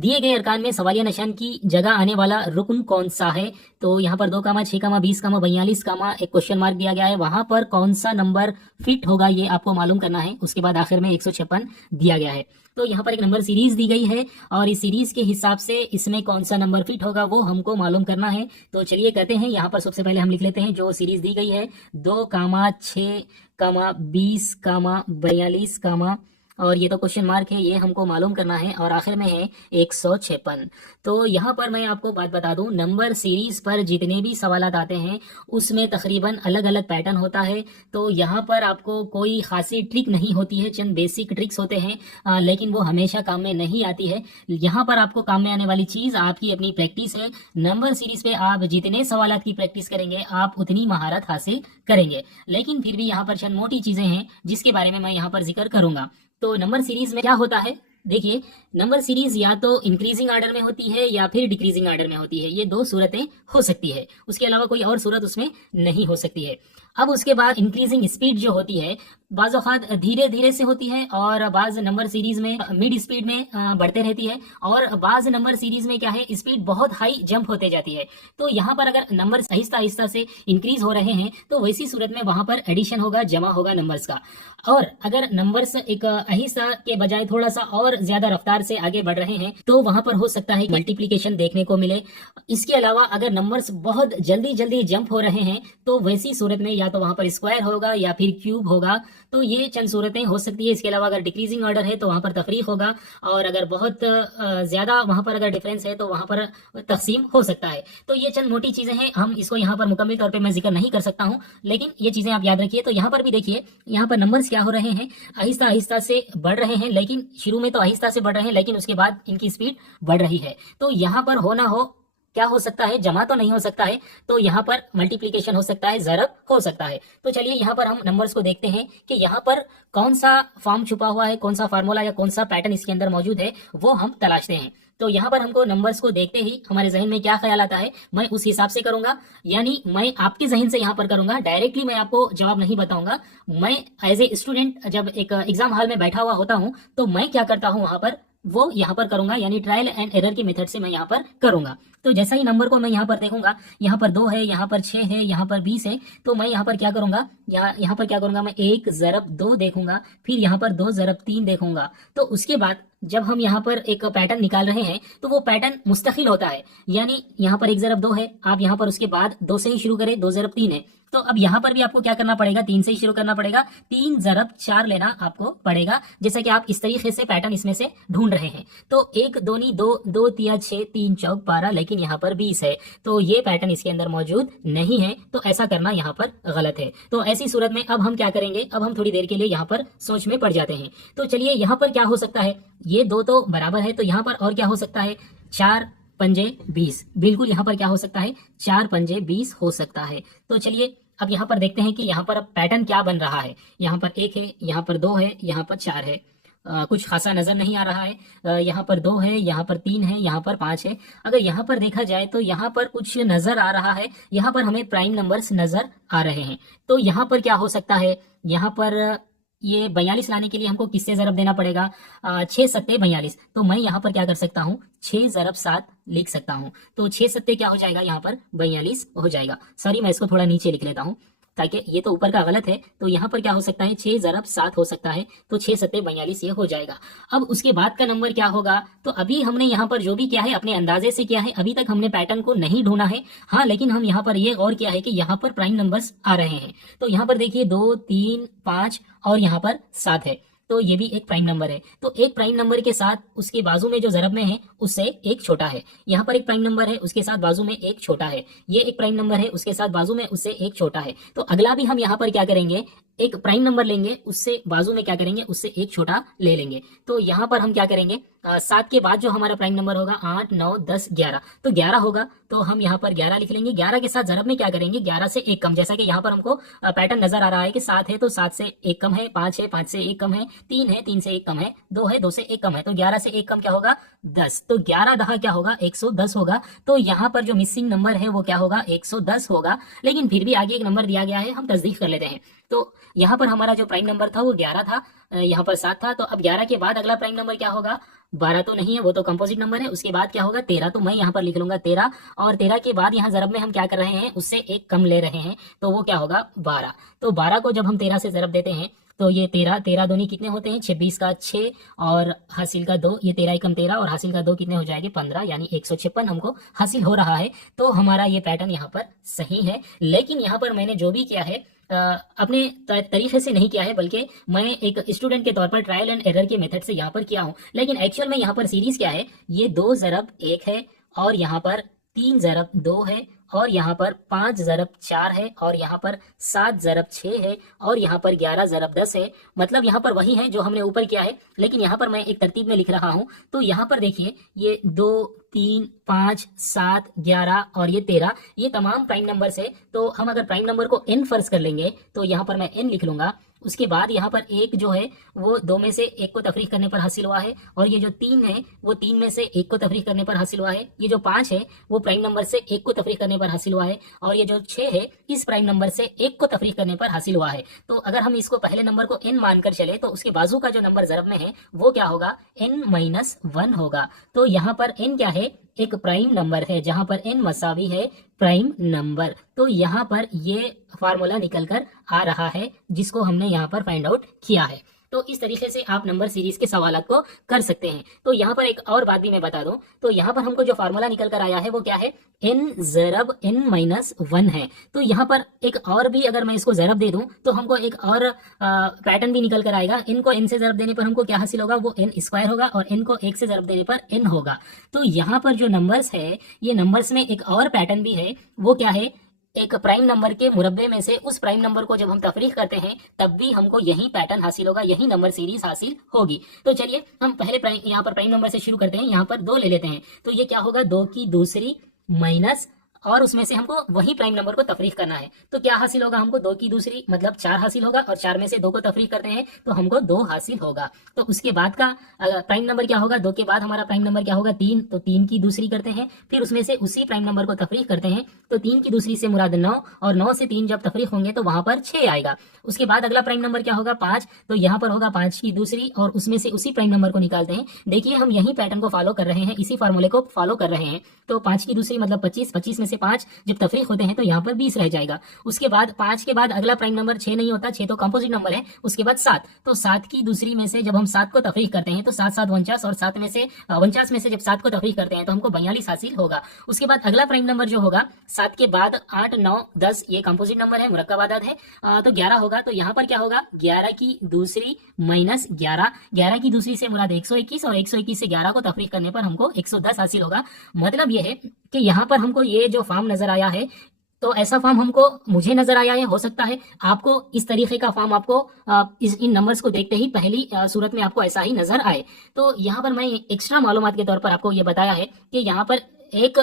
दिए गए अरकान में सवालिया निशान की जगह आने वाला रुकन कौन सा है? तो यहाँ पर 2, 6, 20, 42, एक क्वेश्चन मार्क दिया गया है, वहां पर कौन सा नंबर फिट होगा ये आपको मालूम करना है। उसके बाद आखिर में 156 दिया गया है। तो यहाँ पर एक नंबर सीरीज दी गई है और इस सीरीज के हिसाब से इसमें कौन सा नंबर फिट होगा वो हमको मालूम करना है। तो चलिए करते हैं। यहाँ पर सबसे पहले हम लिख लेते हैं जो सीरीज दी गई है, 2, 6, 20, 42, और ये तो क्वेश्चन मार्क है, ये हमको मालूम करना है। और आखिर में है 156। तो यहाँ पर मैं आपको बात बता दूं, नंबर सीरीज पर जितने भी सवालात आते हैं उसमें तकरीबन अलग अलग पैटर्न होता है। तो यहाँ पर आपको कोई खासी ट्रिक नहीं होती है, चंद बेसिक ट्रिक्स होते हैं, लेकिन वो हमेशा काम में नहीं आती है। यहाँ पर आपको काम में आने वाली चीज़ आपकी अपनी प्रैक्टिस है। नंबर सीरीज पे आप जितने सवालात की प्रैक्टिस करेंगे आप उतनी महारत हासिल करेंगे। लेकिन फिर भी यहाँ पर चंद मोटी चीज़ें हैं जिसके बारे में मैं यहाँ पर जिक्र करूंगा। तो नंबर सीरीज में क्या होता है, देखिए, नंबर सीरीज या तो इंक्रीजिंग ऑर्डर में होती है या फिर डिक्रीजिंग ऑर्डर में होती है। ये दो सूरतें हो सकती है, उसके अलावा कोई और सूरत उसमें नहीं हो सकती है। अब उसके बाद इंक्रीजिंग स्पीड जो होती है बाज़ औक़ात धीरे धीरे से होती है और बाज़ नंबर सीरीज में मिड स्पीड में बढ़ते रहती है, और बाज़ नंबर सीरीज में क्या है, स्पीड बहुत हाई जंप होते जाती है। तो यहाँ पर अगर नंबर आहिस्ता आहिस्ता से इंक्रीज हो रहे हैं तो वैसी सूरत में वहां पर एडिशन होगा, जमा होगा नंबर्स का। और अगर नंबर्स एक आहिस्ता के बजाय थोड़ा सा और ज्यादा रफ्तार से आगे बढ़ रहे हैं तो वहां पर हो सकता है मल्टीप्लीकेशन देखने को मिले। इसके अलावा अगर नंबर्स बहुत जल्दी जल्दी जंप हो रहे हैं तो वैसी सूरत में या तो वहां पर स्क्वायर होगा या फिर क्यूब होगा। तो ये चंद सूरतें हो सकती है। इसके अलावा अगर डिक्रीजिंग ऑर्डर है तो वहां पर तफरीक होगा, और अगर बहुत ज्यादा वहां पर अगर डिफरेंस है तो वहां पर तकसीम हो सकता है। तो ये चंद मोटी चीजें हैं, हम इसको यहाँ पर मुकम्मल तौर पे मैं जिक्र नहीं कर सकता हूँ, लेकिन ये चीजें आप याद रखिए। तो यहाँ पर भी देखिए, यहाँ पर नंबर्स क्या हो रहे हैं, आहिस्ता आहिस्ता से बढ़ रहे हैं, लेकिन शुरू में तो आहिस्ता से बढ़ रहे हैं लेकिन उसके बाद इनकी स्पीड बढ़ रही है। तो यहाँ पर हो ना हो, क्या हो सकता है, जमा तो नहीं हो सकता है, तो यहाँ पर मल्टीप्लीकेशन हो सकता है, ज़रब हो सकता है। तो चलिए यहाँ पर हम नंबर्स को देखते हैं कि यहाँ पर कौन सा फॉर्म छुपा हुआ है, कौन सा फार्मूला या कौन सा पैटर्न इसके अंदर मौजूद है, वो हम तलाशते हैं। तो यहाँ पर हमको नंबर्स को देखते ही हमारे जहन में क्या ख्याल आता है, मैं उस हिसाब से करूंगा, यानी मैं आपके जहन से यहाँ पर करूंगा। डायरेक्टली मैं आपको जवाब नहीं बताऊंगा। मैं एज ए स्टूडेंट जब एक एग्जाम हॉल में बैठा हुआ होता हूँ तो मैं क्या करता हूँ वहां पर, वो यहाँ पर करूंगा, यानी ट्रायल एंड एरर की मेथड से मैं यहाँ पर करूंगा। तो जैसा ही नंबर को मैं यहाँ पर देखूंगा, यहाँ पर 2 है, यहाँ पर 6 है, यहाँ पर 20 है, तो मैं यहाँ पर क्या करूंगा, यहाँ पर क्या करूंगा, मैं 1 ज़रब 2 देखूंगा, फिर यहाँ पर 2 ज़रब 3 देखूंगा। तो उसके बाद जब हम यहाँ पर एक पैटर्न निकाल रहे हैं तो वो पैटर्न मुस्तकिल होता है, यानी यहाँ पर 1 ज़रब 2 है, आप यहाँ पर उसके बाद 2 से ही शुरू करें, 2 ज़रब 3 है, तो अब यहाँ पर भी आपको क्या करना पड़ेगा, 3 से ही शुरू करना पड़ेगा, 3 ज़रब 4 लेना आपको पड़ेगा, जैसा कि आप इस तरीके से पैटर्न इसमें से ढूंढ रहे हैं। तो 1 दूनी 2, 2 तिया 6, 3 चौक 12, लेकिन यहाँ पर 20 है, तो ये पैटर्न इसके अंदर मौजूद नहीं है, तो ऐसा करना यहाँ पर गलत है। तो ऐसी सूरत में अब हम क्या करेंगे, अब हम थोड़ी देर के लिए यहाँ पर सोच में पड़ जाते हैं। तो चलिए यहाँ पर क्या हो सकता है, ये 2 तो बराबर है, तो यहाँ पर और क्या हो सकता है, 4 पंजे 20, बिल्कुल यहाँ पर क्या हो सकता है, 4 पंजे 20 हो सकता है। तो चलिए अब यहाँ पर देखते हैं कि यहाँ पर अब पैटर्न क्या बन रहा है। यहाँ पर 1 है, यहाँ पर 2 है, यहाँ पर 4 है, कुछ खासा नजर नहीं आ रहा है। यहाँ पर 2 है, यहाँ पर 3 है, यहाँ पर 5 है। अगर यहाँ पर देखा जाए तो यहाँ पर कुछ नजर आ रहा है, यहाँ पर हमें प्राइम नंबर्स नजर आ रहे हैं। तो यहाँ पर क्या हो सकता है, यहाँ पर ये 42 लाने के लिए हमको किससे ज़रब देना पड़ेगा, 6 सत्ते 42। तो मैं यहाँ पर क्या कर सकता हूँ, 6 ज़रब 7 लिख सकता हूँ। तो 6 सत्ते क्या हो जाएगा, यहाँ पर 42 हो जाएगा। सॉरी, मैं इसको थोड़ा नीचे लिख लेता हूँ ताकि ये तो ऊपर का गलत है। तो यहाँ पर क्या हो सकता है, 6 ज़रब 7 हो सकता है, तो 6 सत्ते 42 ये हो जाएगा। अब उसके बाद का नंबर क्या होगा, तो अभी हमने यहाँ पर जो भी किया है अपने अंदाजे से किया है, अभी तक हमने पैटर्न को नहीं ढूंढा है। हाँ, लेकिन हम यहाँ पर ये गौर किया है कि यहाँ पर प्राइम नंबर्स आ रहे हैं। तो यहाँ पर देखिए 2, 3, 5 और यहाँ पर 7 है, तो ये भी एक प्राइम नंबर है। तो एक प्राइम नंबर के साथ उसके बाजू में जो ज़रब में है उससे एक छोटा है। यहाँ पर एक प्राइम नंबर है, उसके साथ बाजू में एक छोटा है। ये एक प्राइम नंबर है, उसके साथ बाजू में उससे एक छोटा है। तो अगला भी हम यहाँ पर क्या करेंगे, एक प्राइम नंबर लेंगे, उससे बाजू में क्या करेंगे, उससे एक छोटा ले लेंगे। तो यहाँ पर हम क्या करेंगे, 7 के बाद जो हमारा प्राइम नंबर होगा 8, 9, 10, 11, तो 11 होगा, तो हम यहाँ पर 11 लिख लेंगे। 11 के साथ ज़रब में क्या करेंगे, 11 से एक कम, जैसा कि यहाँ पर हमको पैटर्न नजर आ रहा है कि 7 है तो 7 से एक कम है, 5 है 5 से एक कम है, 3 है 3 से एक कम है, 2 है 2 से एक कम है, तो 11 से एक कम क्या होगा, 10। तो 11 दहा क्या होगा, 110 होगा। तो यहाँ पर जो मिसिंग नंबर है वो क्या होगा, 110 होगा। लेकिन फिर भी आगे एक नंबर दिया गया है, हम तस्दीक कर लेते हैं। तो यहाँ पर हमारा जो प्राइम नंबर था वो 11 था, यहाँ पर 7 था, तो अब 11 के बाद अगला प्राइम नंबर क्या होगा, 12 तो नहीं है, वो तो कंपोजिट नंबर है। उसके बाद क्या होगा 13, तो मैं यहाँ पर लिख लूंगा 13, और 13 के बाद यहाँ ज़रब में हम क्या कर रहे हैं, उससे एक कम ले रहे हैं, तो वो क्या होगा 12। तो 12 को जब हम 13 से ज़रब देते हैं तो ये 13, 13 दूनी कितने होते हैं 26 का 6 और हासिल का 2, ये 13 एकम 13 और हासिल का 2 कितने हो जाएंगे 15, यानी 156 हमको हासिल हो रहा है। तो हमारा ये पैटर्न यहाँ पर सही है। लेकिन यहाँ पर मैंने जो भी किया है अपने तरीके से नहीं किया है, बल्कि मैं एक स्टूडेंट के तौर पर ट्रायल एंड एरर के मेथड से यहाँ पर किया हूँ। लेकिन एक्चुअल में यहाँ पर सीरीज क्या है, ये 2 ज़रब 1 है, और यहाँ पर 3 ज़रब 2 है, और यहाँ पर 5 ज़रब 4 है, और यहाँ पर 7 ज़रब 6 है, और यहाँ पर 11 ज़रब 10 है। मतलब यहाँ पर वही है जो हमने ऊपर किया है, लेकिन यहाँ पर मैं एक तरतीब में लिख रहा हूँ। तो यहाँ पर देखिए ये 2, 3, 5, 7, 11 और ये 13, ये तमाम प्राइम नंबर्स है। तो हम अगर प्राइम नंबर को n फर्ज कर लेंगे तो यहाँ पर मैं n लिख लूंगा। उसके बाद यहाँ पर 1 जो है वो 2 में से 1 को तफरीक करने पर हासिल हुआ है, और ये जो 3 है वो 3 में से 1 को तफरीक करने पर हासिल हुआ है। ये जो 5 है वो प्राइम नंबर से 1 को तफरीक करने पर हासिल हुआ है, और ये जो 6 है इस प्राइम नंबर से 1 को तफरीक करने पर हासिल हुआ है। तो अगर हम इसको पहले नंबर को n मानकर चले तो उसके बाजू का जो नंबर ज़रब में है वो क्या होगा, n-1 होगा। तो यहाँ पर n क्या है, एक प्राइम नंबर है, जहां पर n मसावी है प्राइम नंबर। तो यहाँ पर ये फार्मूला निकल कर आ रहा है जिसको हमने यहाँ पर फाइंड आउट किया है। तो इस तरीके से आप नंबर सीरीज के सवालों को कर सकते हैं। तो यहाँ पर एक और बात भी मैं बता दूं, तो यहाँ पर हमको जो फार्मूला निकल कर आया है वो क्या है, n ज़रब n-1 है। तो यहाँ पर एक और भी अगर मैं इसको ज़रब दे दूं तो हमको एक और पैटर्न भी निकल कर आएगा। n को n से ज़रब देने पर हमको क्या हासिल होगा, वो n स्क्वायर होगा, और n को 1 से ज़रब देने पर n होगा। तो यहाँ पर जो नंबर्स है, ये नंबर्स में एक और पैटर्न भी है, वो क्या है, एक प्राइम नंबर के मुरब्बे में से उस प्राइम नंबर को जब हम तफरीक करते हैं तब भी हमको यही पैटर्न हासिल होगा, यही नंबर सीरीज हासिल होगी। तो चलिए हम पहले यहाँ पर प्राइम नंबर से शुरू करते हैं। यहाँ पर 2 ले लेते हैं, तो ये क्या होगा, 2 की दूसरी माइनस, और उसमें से हमको वही प्राइम नंबर को तफरीक करना है। तो क्या हासिल होगा हमको, 2 की दूसरी मतलब 4 हासिल होगा, और 4 में से 2 को तफरीक करते हैं तो हमको 2 हासिल होगा। तो उसके बाद का प्राइम नंबर क्या होगा, 2 के बाद हमारा प्राइम नंबर क्या होगा 3, तो 3 की दूसरी करते हैं, फिर उसमें से उसी प्राइम नंबर को तफरीक करते हैं। तो 3 की दूसरी से मुराद 9, और 9 से 3 जब तफरीक होंगे तो वहां पर 6 आएगा। उसके बाद अगला प्राइम नंबर क्या होगा 5, तो यहाँ पर होगा 5 की दूसरी, और उसमें से उसी प्राइम नंबर को निकालते हैं। देखिए हम यही पैटर्न को फॉलो कर रहे हैं, इसी फार्मूले को फॉलो कर रहे हैं। तो 5 की दूसरी मतलब 25, 25 में से 5 जब तफरीक होते हैं तो यहाँ पर 20 रह जाएगा। उसके बाद 5 के बाद अगला प्राइम नंबर 6 नहीं होता, 6 तो कंपोजिट नंबर है। उसके बाद 7, तो 7 की दूसरी में से जब हम 7 को तफरीक करते हैं तो 7 7 49, और 7 में से 49 में से जब 7 को तफरीक करते हैं तो हमको 42 हासिल होगा। उसके बाद अगला प्राइम नंबर जो होगा 7 के बाद 8, 9, 10 ये कंपोजिट नंबर है, मुरक्कब आदद है, तो 11 होगा। तो यहाँ पर क्या होगा, 11 की दूसरी माइनस 11, 11 की दूसरी से मुराद 121, और 121 से 11 को तफरीक करने पर हमको 110 हासिल होगा। मतलब यह है कि यहाँ पर हमको ये जो फॉर्म नजर आया है, तो ऐसा फॉर्म हमको मुझे नजर आया है, हो सकता है आपको इस तरीके का फॉर्म आपको इन नंबर्स को देखते ही पहली सूरत में आपको ऐसा ही नजर आए। तो यहाँ पर मैं एक्स्ट्रा मालूमात के तौर पर आपको ये बताया है कि यहाँ पर एक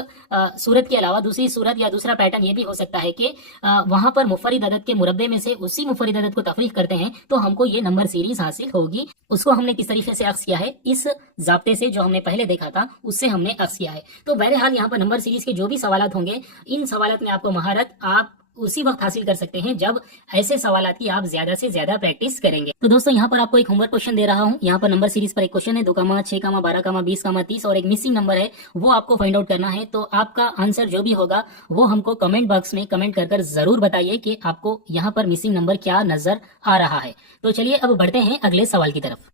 सूरत के अलावा दूसरी सूरत या दूसरा पैटर्न ये भी हो सकता है कि वहां पर मुफरिद अदद के मुरब्बे में से उसी मुफरिद अदद को तफरीक करते हैं तो हमको ये नंबर सीरीज हासिल होगी। उसको हमने किस तरीके से अक्स किया है, इस जाब्ते से जो हमने पहले देखा था उससे हमने अक्स किया है। तो बहरहाल यहाँ पर नंबर सीरीज के जो भी सवालात होंगे, इन सवालात में आपको महारत आप उसी वक्त हासिल कर सकते हैं जब ऐसे सवालात की आप ज्यादा से ज्यादा प्रैक्टिस करेंगे। तो दोस्तों यहाँ पर आपको एक होमवर्क क्वेश्चन दे रहा हूँ। यहाँ पर नंबर सीरीज पर एक क्वेश्चन है, 2, 6, 12, 20, 30 और एक मिसिंग नंबर है, वो आपको फाइंड आउट करना है। तो आपका आंसर जो भी होगा वो हमको कमेंट बॉक्स में कमेंट कर जरूर बताइए कि आपको यहाँ पर मिसिंग नंबर क्या नजर आ रहा है। तो चलिए अब बढ़ते हैं अगले सवाल की तरफ।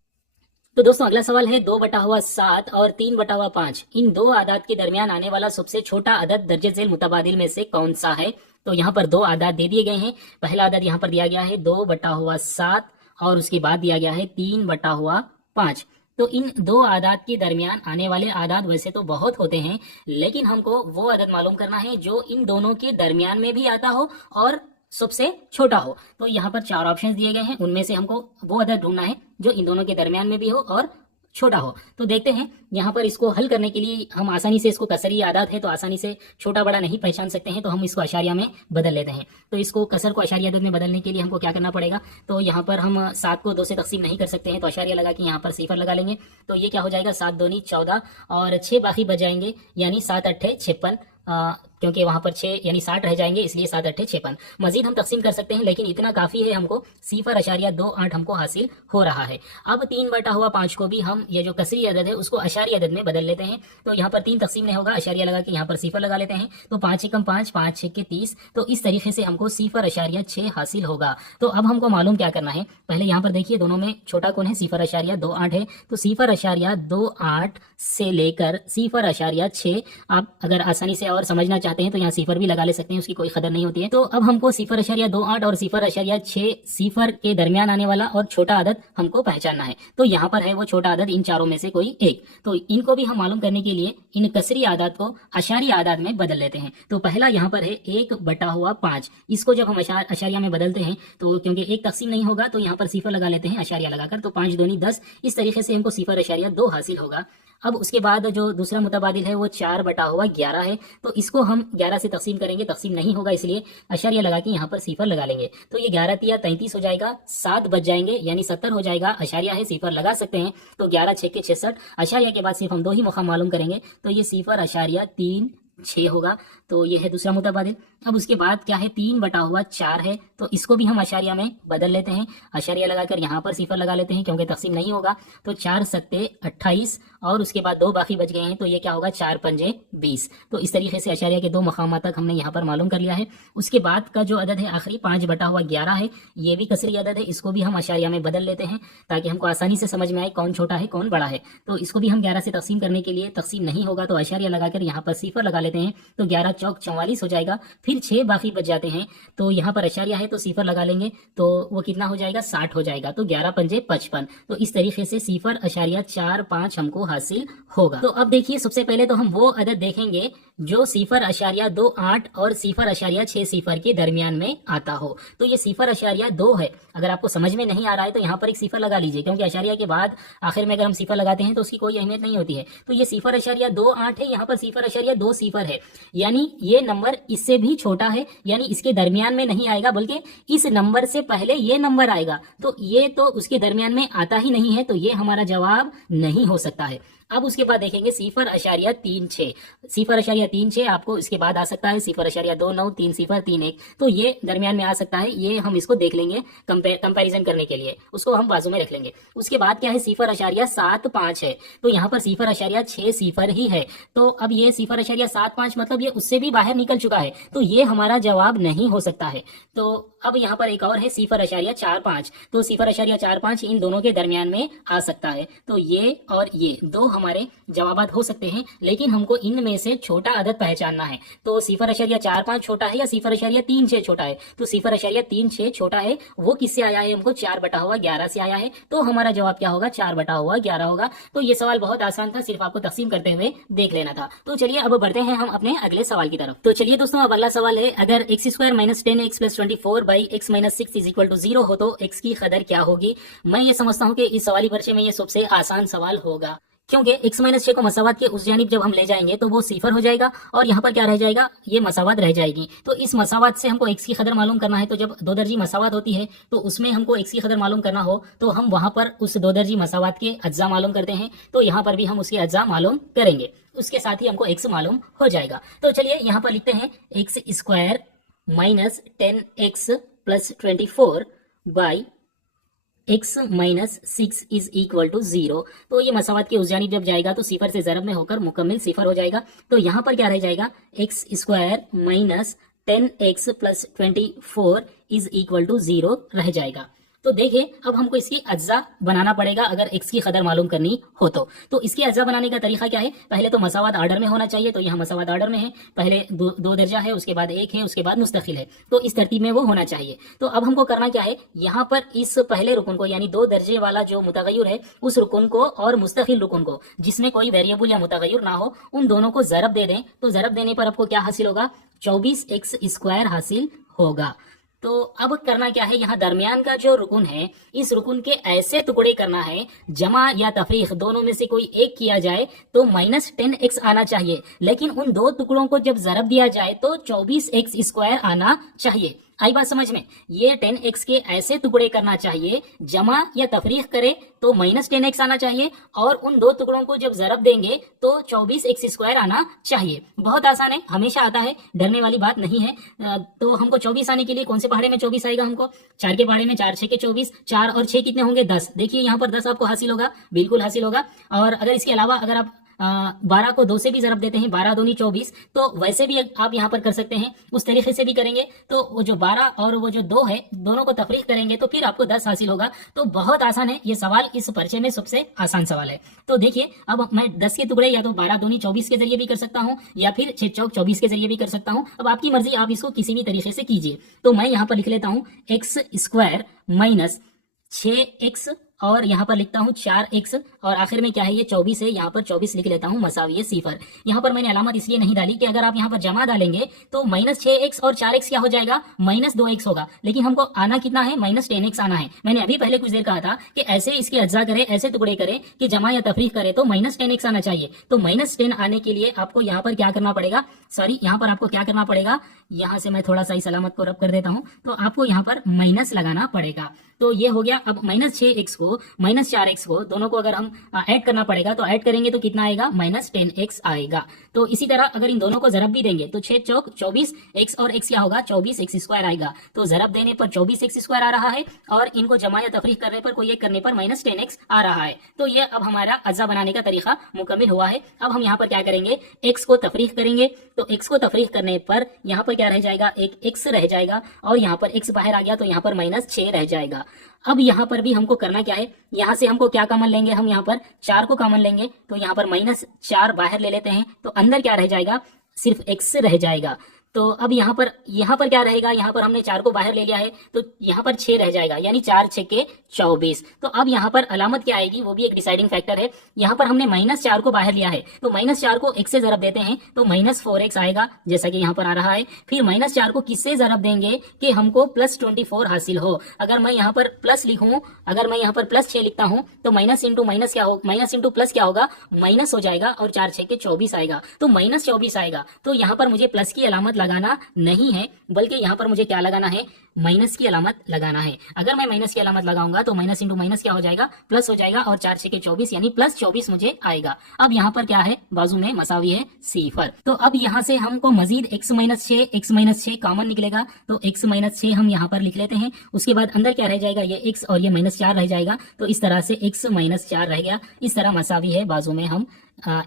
तो दोस्तों अगला सवाल है 2/7 और 3/5 इन दो आदाद के दरमियान आने वाला सबसे छोटा अदद दर्जे झेल मुतबादिल में से कौन सा है। तो यहाँ पर 2 आदाद दे दिए गए हैं। पहला आदाद यहाँ पर दिया गया है 2/7 और उसके बाद दिया गया है 3/5। तो इन 2 आदाद के दरमियान आने वाले आदाद वैसे तो बहुत होते हैं, लेकिन हमको वो अदद मालूम करना है जो इन दोनों के दरमियान में भी आता हो और सबसे छोटा हो। तो यहाँ पर 4 ऑप्शंस दिए गए हैं, उनमें से हमको वो अदद ढूंढना है जो इन दोनों के दरमियान में भी हो और छोटा हो। तो देखते हैं यहाँ पर इसको हल करने के लिए हम आसानी से इसको कसरी आदाद है तो आसानी से छोटा बड़ा नहीं पहचान सकते हैं, तो हम इसको अशारिया में बदल लेते हैं। तो इसको कसर को अशारिया आदद में बदलने के लिए हमको क्या करना पड़ेगा, तो यहाँ पर हम 7 को 2 से तकसीम नहीं कर सकते हैं, तो अशारिया लगा के यहाँ पर सिफर लगा लेंगे। तो ये क्या हो जाएगा 7 दूनी 14 और 6 बाकी बच जाएंगे, यानी 7 अट्ठे 56। क्योंकि वहां पर 6 यानी 60 रह जाएंगे, इसलिए 7 अट्ठे 56। मजीद हम तकसीम कर सकते हैं, लेकिन इतना काफी है हमको। 0.28 हमको हासिल हो रहा है। अब 3/5 को भी हम ये जो कसरी अदद है उसको अशारी अदद में बदल लेते हैं। तो यहाँ पर 3 तकसीम नहीं होगा, अशारिया लगा के यहाँ पर 0 लगा लेते हैं। तो 5 एकम 5, 5 6 के 30। तो इस तरीके से हमको 0.6 हासिल होगा। तो अब हमको मालूम क्या करना है, पहले यहाँ पर देखिए दोनों में छोटा कौन है, 0.28 है। तो 0.28 से लेकर 0.6 आप अगर आसानी से और समझना चाहते हैं तो यहाँ 0 भी लगा ले सकते हैं, उसकी कोई कदर नहीं होती है। तो अब हमको 0.28 और 0.6 0 के दरमियान आने वाला और छोटा अदद हमको पहचानना है। तो यहाँ पर है वो छोटा अदद, इन चारों में से कोई एक। तो इनको भी हम मालूम करने के लिए इन कसरी आदाद को अशारी आदाद में बदल लेते हैं। तो पहला यहाँ पर है 1/5। इसको जब हम अशारिया में बदलते हैं तो क्योंकि एक तकसीम नहीं होगा तो यहाँ पर 0 लगा लेते हैं अशारिया लगाकर। तो 5 दूनी 10, इस तरीके से हमको 0.2 हासिल होगा। अब उसके बाद जो दूसरा मुतबादिल है वो 4/11 है। तो इसको हम 11 से तकसीम करेंगे, तकसीम नहीं होगा इसलिए अशारिया लगा के यहाँ पर 0 लगा लेंगे। तो ये 11 तिया 33 हो जाएगा, 7 बच जाएंगे यानी 70 हो जाएगा। अशारिया है, 0 लगा सकते हैं। तो 11 6 के 66। अशारिया के बाद सिर्फ हम 2 ही मुकाम मालूम करेंगे, तो ये 0.36 होगा। तो ये है दूसरा मुतबादिल। अब उसके बाद क्या है, 3/4 है। तो इसको भी हम अशारिया में बदल लेते हैं, अशारिया लगाकर यहाँ पर 0 लगा लेते हैं क्योंकि तकसीम नहीं होगा। तो 4 सत्ते 28 और उसके बाद 2 बाकी बच गए हैं, तो ये क्या होगा, 4 पंजे 20। तो इस तरीके से अशारिया के 2 मकाम तक हमने यहाँ पर मालूम कर लिया है। उसके बाद का जो अदद है आखिरी 5/11 है, ये भी कसरी अदद है। इसको भी हम अशारिया में बदल लेते हैं ताकि हमको आसानी से समझ में आए कौन छोटा है कौन बड़ा है। तो इसको भी हम 11 से तकसीम करने के लिए, तकसीम नहीं होगा तो अशारिया लगाकर यहाँ पर 0 लगा लेते हैं। तो 11 चौक 44 हो जाएगा। फिर 6 बाकी बच जाते हैं, तो यहाँ पर अशारिया है तो 0 लगा लेंगे, तो वो कितना हो जाएगा, 60 हो जाएगा। तो 11 पंजे 55। तो इस तरीके से 0.45 हमको हासिल होगा। तो अब देखिए, सबसे पहले तो हम वो अदद देखेंगे जो 0.28 और 0.60 के दरमियान में आता हो। तो ये 0.2 है। अगर आपको समझ में नहीं आ रहा है तो यहाँ पर एक 0 लगा लीजिए, क्योंकि अशारिया के बाद आखिर में अगर हम 0 लगाते हैं तो उसकी कोई अहमियत नहीं होती है। तो ये 0.28 है, यहाँ पर 0.20 है, यानी ये नंबर इससे भी छोटा है, यानी इसके दरमियान में नहीं आएगा, बल्कि इस नंबर से पहले ये नंबर आएगा। तो ये तो उसके दरमियान में आता ही नहीं है, तो ये हमारा जवाब नहीं हो सकता है। अब उसके बाद देखेंगे 0.36। 0.36 आपको इसके बाद आ सकता है 0.29, 30, 31। तो ये दरमियान में आ सकता है, ये हम इसको देख लेंगे कंपैरिजन करने के लिए, उसको हम बाजू में रख लेंगे। उसके बाद क्या है, 0.75 है। तो यहाँ पर 0.60 ही है। तो अब ये 0.75 मतलब ये उससे भी बाहर निकल चुका है, तो ये हमारा जवाब नहीं हो सकता है। तो अब यहाँ पर एक और है 0.45। तो 0.45 इन दोनों के दरमियान में आ सकता है। तो ये और ये दो हमारे जवाबात हो सकते हैं, लेकिन हमको इनमें से छोटा अदद पहचानना है। तो 0.45 छोटा है या 0.36 छोटा है? तो 0.36 छोटा है, वो किससे आया है? हमको 4/11 से आया है। तो हमारा जवाब क्या होगा? 4/11 होगा। तो ये सवाल बहुत आसान था, सिर्फ आपको तकसीम करते हुए देख लेना था। तो चलिए अब बढ़ते हैं हम अपने अगले सवाल की तरफ। तो चलिए दोस्तों, अब अगला सवाल है, अगर x² - 10x + 24/x - 6 = 0 हो तो x की कदर क्या होगी? मैं ये समझता हूँ कि इस सवाली पर्चे में ये सबसे आसान सवाल होगा, क्योंकि x - 6 को मसावत के उस जानिब जब हम ले जाएंगे तो वो 0 हो जाएगा और यहाँ पर क्या रह जाएगा? ये मसावत रह जाएगी। तो इस मसावत से हमको x की कदर मालूम करना है। तो जब दो दर्जी मसावत होती है तो उसमें हमको x की कदर मालूम करना हो तो हम वहां पर उस दो दर्जी मसावत के अज्जा मालूम करते हैं। तो यहाँ पर भी हम उसके अज्जा मालूम करेंगे, उसके साथ ही हमको x मालूम हो जाएगा। तो चलिए यहाँ पर लिखते हैं x² - 10x + 24 / x - 6 = 0। तो ये मसावत के उस जानिब जब जाएगा तो 0 से ज़रब में होकर मुकम्मिल 0 हो जाएगा। तो यहाँ पर क्या रह जाएगा? x² - 10x + 24 = 0 रह जाएगा। तो देखिए, अब हमको इसकी अज्जा बनाना पड़ेगा अगर x की कदर मालूम करनी हो तो इसकी अज्जा बनाने का तरीका क्या है? पहले तो मसावत आर्डर में होना चाहिए। तो यहाँ मसावत आर्डर में है, पहले दो दर्जा है, उसके बाद एक है, उसके बाद मुस्तकिल है। तो इस तरतीब में वो होना चाहिए। तो अब हमको करना क्या है, यहाँ पर इस पहले रुकन को, यानी दो दर्जे वाला जो मुतगय्यर है, उस रुकन को और मुस्तकिल रुकन को, जिसमें कोई वेरिएबल या मुतगय्यर ना हो, उन दोनों को ज़रब दे दें। तो ज़रब देने पर आपको क्या हासिल होगा? 24x² हासिल होगा। तो अब करना क्या है, यहाँ दरमियान का जो रुकन है, इस रुकन के ऐसे टुकड़े करना है, जमा या तफरीक दोनों में से कोई एक किया जाए तो -10x आना चाहिए, लेकिन उन दो टुकड़ों को जब ज़रब दिया जाए तो 24x² आना चाहिए। आई बात समझ में? ये 10x के ऐसे टुकड़े करना चाहिए, जमा या तफरीक करे तो -10x आना चाहिए, और उन दो टुकड़ों को जब जरब देंगे तो 24x² आना चाहिए। बहुत आसान है, हमेशा आता है, डरने वाली बात नहीं है। तो हमको 24 आने के लिए कौन से पहाड़े में 24 आएगा? हमको 4 के पहाड़े में 4 6 के 24, 4 और 6 कितने होंगे? 10। देखिए यहाँ पर 10 आपको हासिल होगा, बिल्कुल हासिल होगा। और अगर इसके अलावा अगर आप 12 को 2 से भी जरब देते हैं, 12 दूनी 24, तो वैसे भी आप यहाँ पर कर सकते हैं, उस तरीके से भी करेंगे तो वो जो 12 और वो जो 2 है, दोनों को तफरीक करेंगे तो फिर आपको 10 हासिल होगा। तो बहुत आसान है ये सवाल, इस परिचय में सबसे आसान सवाल है। तो देखिए अब मैं 10 के टुकड़े या तो 12 दूनी 24 के जरिए भी कर सकता हूँ, या फिर 6 चौक 24 के जरिए भी कर सकता हूँ। अब आपकी मर्जी, आप इसको किसी भी तरीके से कीजिए। तो मैं यहाँ पर लिख लेता हूँ x² माइनस 6x, और यहाँ पर लिखता हूँ 4x, और आखिर में क्या है? ये 24 है, यहाँ पर 24 लिख लेता हूँ, मसावी है सिफर। यहाँ पर मैंने अलामत इसलिए नहीं डाली कि अगर आप यहाँ पर जमा डालेंगे तो -6x और 4x क्या हो जाएगा? -2x होगा। लेकिन हमको आना कितना है? -10x आना है। मैंने अभी पहले कुछ देर कहा था कि ऐसे इसके अज्जा करे, ऐसे टुकड़े करे कि जमा या तफरीक करे तो -10x आना चाहिए। तो -10 आने के लिए आपको यहाँ पर क्या करना पड़ेगा? सॉरी, यहाँ पर आपको क्या करना पड़ेगा? यहाँ से मैं थोड़ा सा इस अलामत को रब कर देता हूँ, तो आपको यहाँ पर माइनस लगाना पड़ेगा। तो ये हो गया। अब -6x को -4x को दोनों को अगर हम ऐड करना पड़ेगा, तो ऐड करेंगे तो कितना आएगा? -10x आएगा। तो इसी तरह अगर इन दोनों को जरब भी देंगे तो 6 चौक 24, x और x क्या होगा? 24x² आएगा। तो जरब देने पर 24x² आ रहा है, और इनको जमा या तफरीक करने पर, कोई एक करने पर -10x आ रहा है। तो ये अब हमारा अज्जा बनाने का तरीका मुकम्मिल हुआ है। अब हम यहाँ पर क्या करेंगे? x को तफरीक करेंगे। तो x को तफरीक करने पर यहाँ पर क्या रह जाएगा? एक x रह जाएगा, और यहाँ पर x बाहर आ गया तो यहाँ पर -6 रह जाएगा। अब यहाँ पर भी हमको करना क्या है? यहाँ से हमको क्या कॉमन लेंगे? हम यहाँ पर 4 को कॉमन लेंगे, तो यहाँ पर -4 बाहर ले लेते हैं, तो अंदर क्या रह जाएगा? सिर्फ x रह जाएगा। तो अब यहाँ पर क्या रहेगा? यहाँ पर हमने 4 को बाहर ले लिया है, तो यहाँ पर 6 रह जाएगा, यानी 4 6 के 24। तो अब यहाँ पर अलामत क्या आएगी? वो भी एक डिसाइडिंग फैक्टर है। यहाँ पर हमने -4 को बाहर लिया है, तो -4 को x से जरब देते हैं तो -4x आएगा, जैसा कि यहाँ पर आ रहा है। फिर -4 को किससे जरब देंगे कि हमको +24 हासिल हो? अगर मैं यहाँ पर प्लस लिखूं, अगर मैं यहाँ पर +6 लिखता हूँ तो माइनस इंटू माइनस क्या हो? माइनस इंटू प्लस क्या होगा? माइनस हो जाएगा, और 4 6 के 24 आएगा, तो -24 आएगा। तो यहाँ पर मुझे प्लस की अलामत लगाना नहीं है, बल्कि यहाँ पर मुझे क्या लगाना है? माइनस की अलामत लगाना है। अगर मैं माइनस की अलामत लगाऊंगा तो माइनस इंटू माइनस क्या हो जाएगा? प्लस हो जाएगा, और 4 6 के 24 यानी +24 मुझे आएगा। अब यहाँ पर क्या है? बाजू में मसावी है सिफर। तो अब यहाँ से हमको मजीद x-6 कॉमन निकलेगा, तो x-6 हम यहाँ पर लिख लेते हैं। उसके बाद अंदर क्या रह जाएगा? ये x और ये -4 रह जाएगा, तो इस तरह से x-4 रह गया। इस तरह मसावी है, बाजू में हम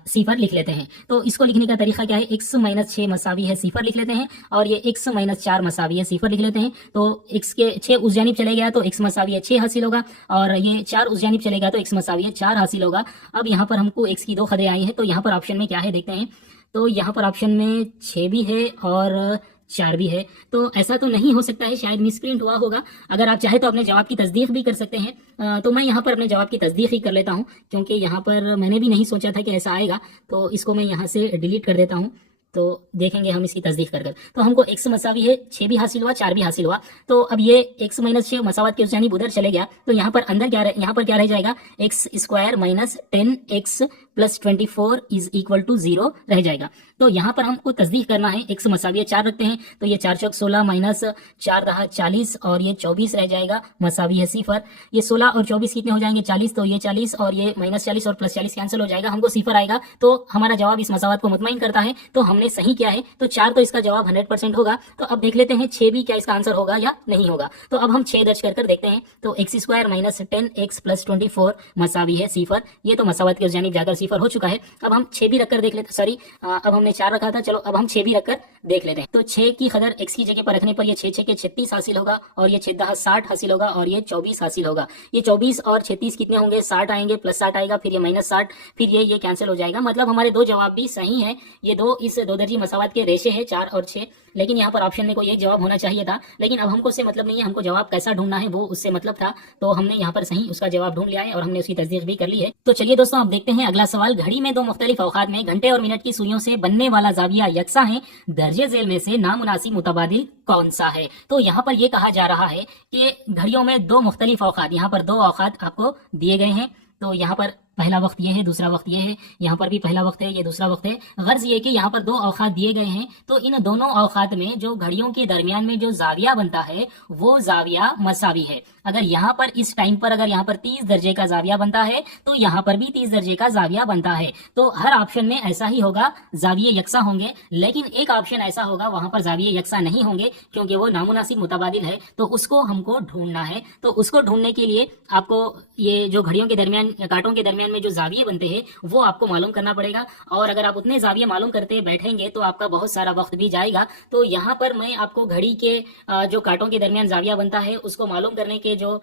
सिफर लिख लेते हैं। तो इसको लिखने का तरीका क्या है? x-6 मसावी है सिफर लिख लेते हैं, और ये x-4 मसावी है सिफर लिख लेते हैं। तो x के 6 उस जानिब चले गया तो x मसावी है 6 हासिल होगा, और ये 4 उस जानिब चलेगा तो x मसावी है 4 हासिल होगा। अब यहाँ पर हमको x की 2 खदरें आई है, तो यहाँ पर ऑप्शन में क्या है देखते हैं। तो यहाँ पर ऑप्शन में 6 भी है और 4 भी है, तो ऐसा तो नहीं हो सकता है, शायद मिसप्रिंट हुआ होगा। अगर आप चाहे तो अपने जवाब की तस्दीक भी कर सकते हैं। तो मैं यहाँ पर अपने जवाब की तस्दीक ही कर लेता हूँ, क्योंकि यहाँ पर मैंने भी नहीं सोचा था कि ऐसा आएगा, तो इसको मैं यहाँ से डिलीट कर देता हूँ। तो देखेंगे हम इसकी तस्दीक कर। तो हमको x मसावी है 6 भी हासिल हुआ, 4 भी हासिल हुआ। तो अब ये x-6 मसावत के उस जानिब उधर चले गया, तो यहाँ पर अंदर क्या यहाँ पर क्या रह जाएगा? x² - 10x + 24 = 0 रह जाएगा। तो यहाँ पर हमको तस्दीक करना है। x मसावी 4 रखते हैं, तो ये 4 चौक 16 माइनस 4 दहा 40, और ये 24 रह जाएगा, मसावी है सिफर। ये 16 और 24 कितने हो जाएंगे? 40, तो ये 40 और ये -40 और +40 कैंसिल हो जाएगा, हमको सिफर आएगा। तो हमारा जवाब इस मसावत को मुतमईन करता है, तो हमने सही किया है। तो 4 तो इसका जवाब 100% होगा। तो अब देख लेते हैं 6 भी क्या इसका आंसर होगा या नहीं होगा। तो अब हम 6 दर्ज कर देखते हैं। तो x² - 10x + 24 मसावी है सिफर। ये तो मसावत के उस जानिब जाकर सिफर हो चुका है। अब हम 6 भी रखकर देख लेते, सॉरी अब हमने 4 रखा था, चलो अब हम 6 भी रखकर देख लेते हैं। तो 6 की खदर x की जगह पर रखने पर ये 6 6 के 36 हासिल होगा, और ये 6 दहा 60 हासिल होगा, और ये 24 हासिल होगा। ये 24 और 36 कितने होंगे? 60 आएंगे, +60 आएगा, फिर ये -60, फिर ये कैंसिल हो जाएगा। मतलब हमारे 2 जवाब भी सही है। ये 2 इस 2 दर्जी मसावत के रेशे है 4 और 6, लेकिन यहाँ पर ऑप्शन में कोई एक जवाब होना चाहिए था। लेकिन अब हमको उससे मतलब नहीं है, हमको जवाब कैसा ढूंढना है वो उससे मतलब था। तो हमने यहाँ पर सही उसका जवाब ढूंढ लिया है, और हमने उसकी तस्दीक भी कर ली है। तो चलिए दोस्तों, अब देखते हैं अगला सवाल। घड़ी में 2 मुख्तलिफ औकात में घंटे और मिनट की सुइयों से बनने वाला जाविया यकसा है, दर्जे झेल में से नामुनासिब मुतबादिल कौन सा है? तो यहाँ पर यह कहा जा रहा है कि घड़ियों में 2 मुख्तलिफ औकात, यहाँ पर 2 औकात आपको दिए गए हैं। तो यहाँ पर पहला वक्त ये है, दूसरा वक्त ये है, यहाँ पर भी पहला वक्त है, ये दूसरा वक्त है। गर्ज ये कि यहाँ पर दो औकात दिए गए हैं, तो इन दोनों औकात में जो घड़ियों के दरमियान में जो जाविया बनता है वो जाविया मसावी है। अगर यहाँ पर इस टाइम पर अगर यहाँ पर 30 दर्जे का जाविया बनता है तो यहाँ पर भी 30 दर्जे का जाविया बनता है। तो हर ऑप्शन में ऐसा ही होगा, जाविये यकसा होंगे। लेकिन एक ऑप्शन ऐसा होगा वहां पर जाविये यकसा नहीं होंगे क्योंकि वो नामुनासिब मुतबादिल है, तो उसको हमको ढूंढना है। तो उसको ढूंढने के लिए आपको ये जो घड़ियों के दरमियान, कांटों के दरमियान में जो जाविये बनते हैं वो आपको मालूम करना पड़ेगा। और अगर आप उतने जाविये मालूम करते बैठेंगे तो आपका बहुत सारा वक्त भी जाएगा। तो यहाँ पर मैं आपको घड़ी के जो कांटों के दरमियान जाविया बनता है उसको मालूम करने के जो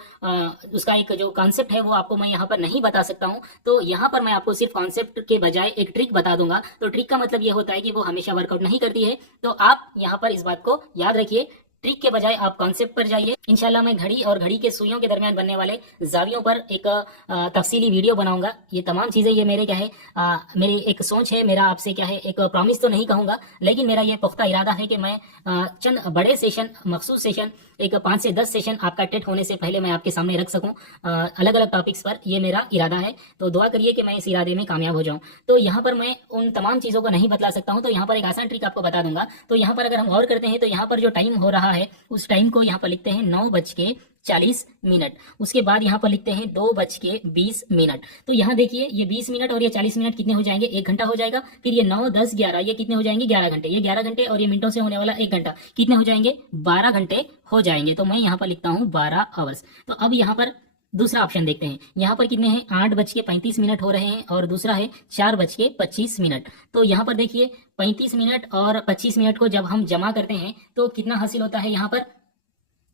उसका एक जो कॉन्सेप्ट है वो आपको मैं यहाँ पर नहीं बता सकता हूँ। तो यहाँ पर मैं आपको सिर्फ कॉन्सेप्ट के बजाय एक ट्रिक बता दूंगा। तो ट्रिक का मतलब ये होता है कि वो हमेशा वर्कआउट नहीं करती है। तो आप यहाँ पर इस बात को याद रखिए, ट्रिक के बजाय आप कॉन्सेप्ट पर जाइए। इंशाल्लाह मैं घड़ी और घड़ी के सुइयों के दरमियान बनने वाले जावियों पर एक तफसीली वीडियो बनाऊंगा। ये तमाम चीजें ये मेरे क्या है, मेरी एक सोच है, मेरा आपसे क्या है एक प्रॉमिस तो नहीं कहूंगा, लेकिन मेरा ये पुख्ता इरादा है कि मैं चंद बड़े सेशन, मखसूस सेशन, एक 5 से 10 सेशन आपका टेट होने से पहले मैं आपके सामने रख सकूं अलग अलग टॉपिक्स पर। ये मेरा इरादा है, तो दुआ करिए कि मैं इस इरादे में कामयाब हो जाऊं। तो यहाँ पर मैं उन तमाम चीजों को नहीं बतला सकता हूं, तो यहाँ पर एक आसान ट्रिक आपको बता दूंगा। तो यहाँ पर अगर हम गौर करते हैं तो यहाँ पर जो टाइम हो रहा है उस टाइम को यहाँ पर लिखते हैं 9:40। उसके बाद यहाँ पर लिखते हैं 2:20। तो यहाँ देखिए ये 20 मिनट और ये 40 मिनट कितने हो जाएंगे, 1 घंटा हो जाएगा। फिर ये 9, 10, 11 ये कितने हो जाएंगे, 11 घंटे। ये 11 घंटे और ये मिनटों से होने वाला 1 घंटा कितने हो जाएंगे, 12 घंटे हो जाएंगे। तो मैं यहाँ पर लिखता हूँ 12 आवर्स। तो अब यहाँ पर दूसरा ऑप्शन देखते हैं, यहाँ पर कितने हैं, 8:35 हो रहे हैं और दूसरा है 4:25। तो यहाँ पर देखिए 35 मिनट और 25 मिनट को जब हम जमा करते हैं तो कितना हासिल होता है, यहाँ पर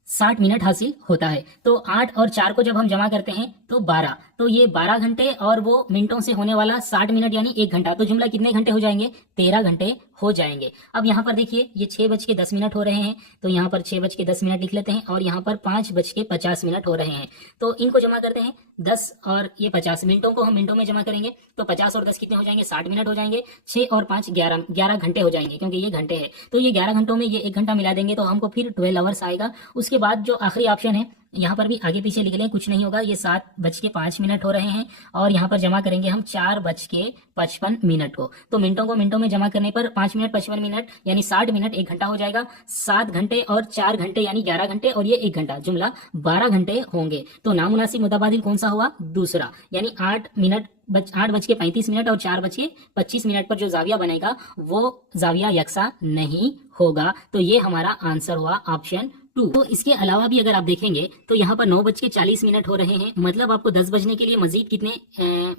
60 मिनट हासिल होता है। तो 8 और 4 को जब हम जमा करते हैं तो 12, तो ये 12 घंटे और वो मिनटों से होने वाला 60 मिनट यानी 1 घंटा। तो जुमला कितने घंटे हो जाएंगे, 13 घंटे हो जाएंगे। अब यहाँ पर देखिए ये 6:10 हो रहे हैं, तो यहाँ पर 6:10 लिख लेते हैं और यहाँ पर 5:50 हो रहे हैं। तो इनको जमा करते हैं, 10 और ये 50 मिनटों को हम मिनटों में जमा करेंगे तो 50 और 10 कितने हो जाएंगे, 60 मिनट हो जाएंगे। 6 और 5 11 घंटे हो जाएंगे क्योंकि ये घंटे है। तो ये 11 घंटों में ये 1 घंटा मिला देंगे तो हमको फिर 12 आवर्स आएगा। उसके बाद जो आखिरी ऑप्शन है यहाँ पर भी आगे पीछे लिख लें, कुछ नहीं होगा। ये 7:05 हो रहे हैं और यहाँ पर जमा करेंगे हम 4:55 को। तो मिनटों को मिनटों में जमा करने पर 5 मिनट 55 मिनट यानी 60 मिनट 1 घंटा हो जाएगा। 7 घंटे और 4 घंटे यानी 11 घंटे और ये 1 घंटा, जुमला 12 घंटे होंगे। तो नामुनासिब मुतबादिल कौन सा हुआ, दूसरा, यानी 8:35 और 4:25 पर जो जाविया बनेगा वो जाविया यकसा नहीं होगा। तो ये हमारा आंसर हुआ ऑप्शन 2। तो इसके अलावा भी अगर आप देखेंगे तो यहाँ पर 9:40 हो रहे हैं, मतलब आपको 10 बजने के लिए मजीद कितने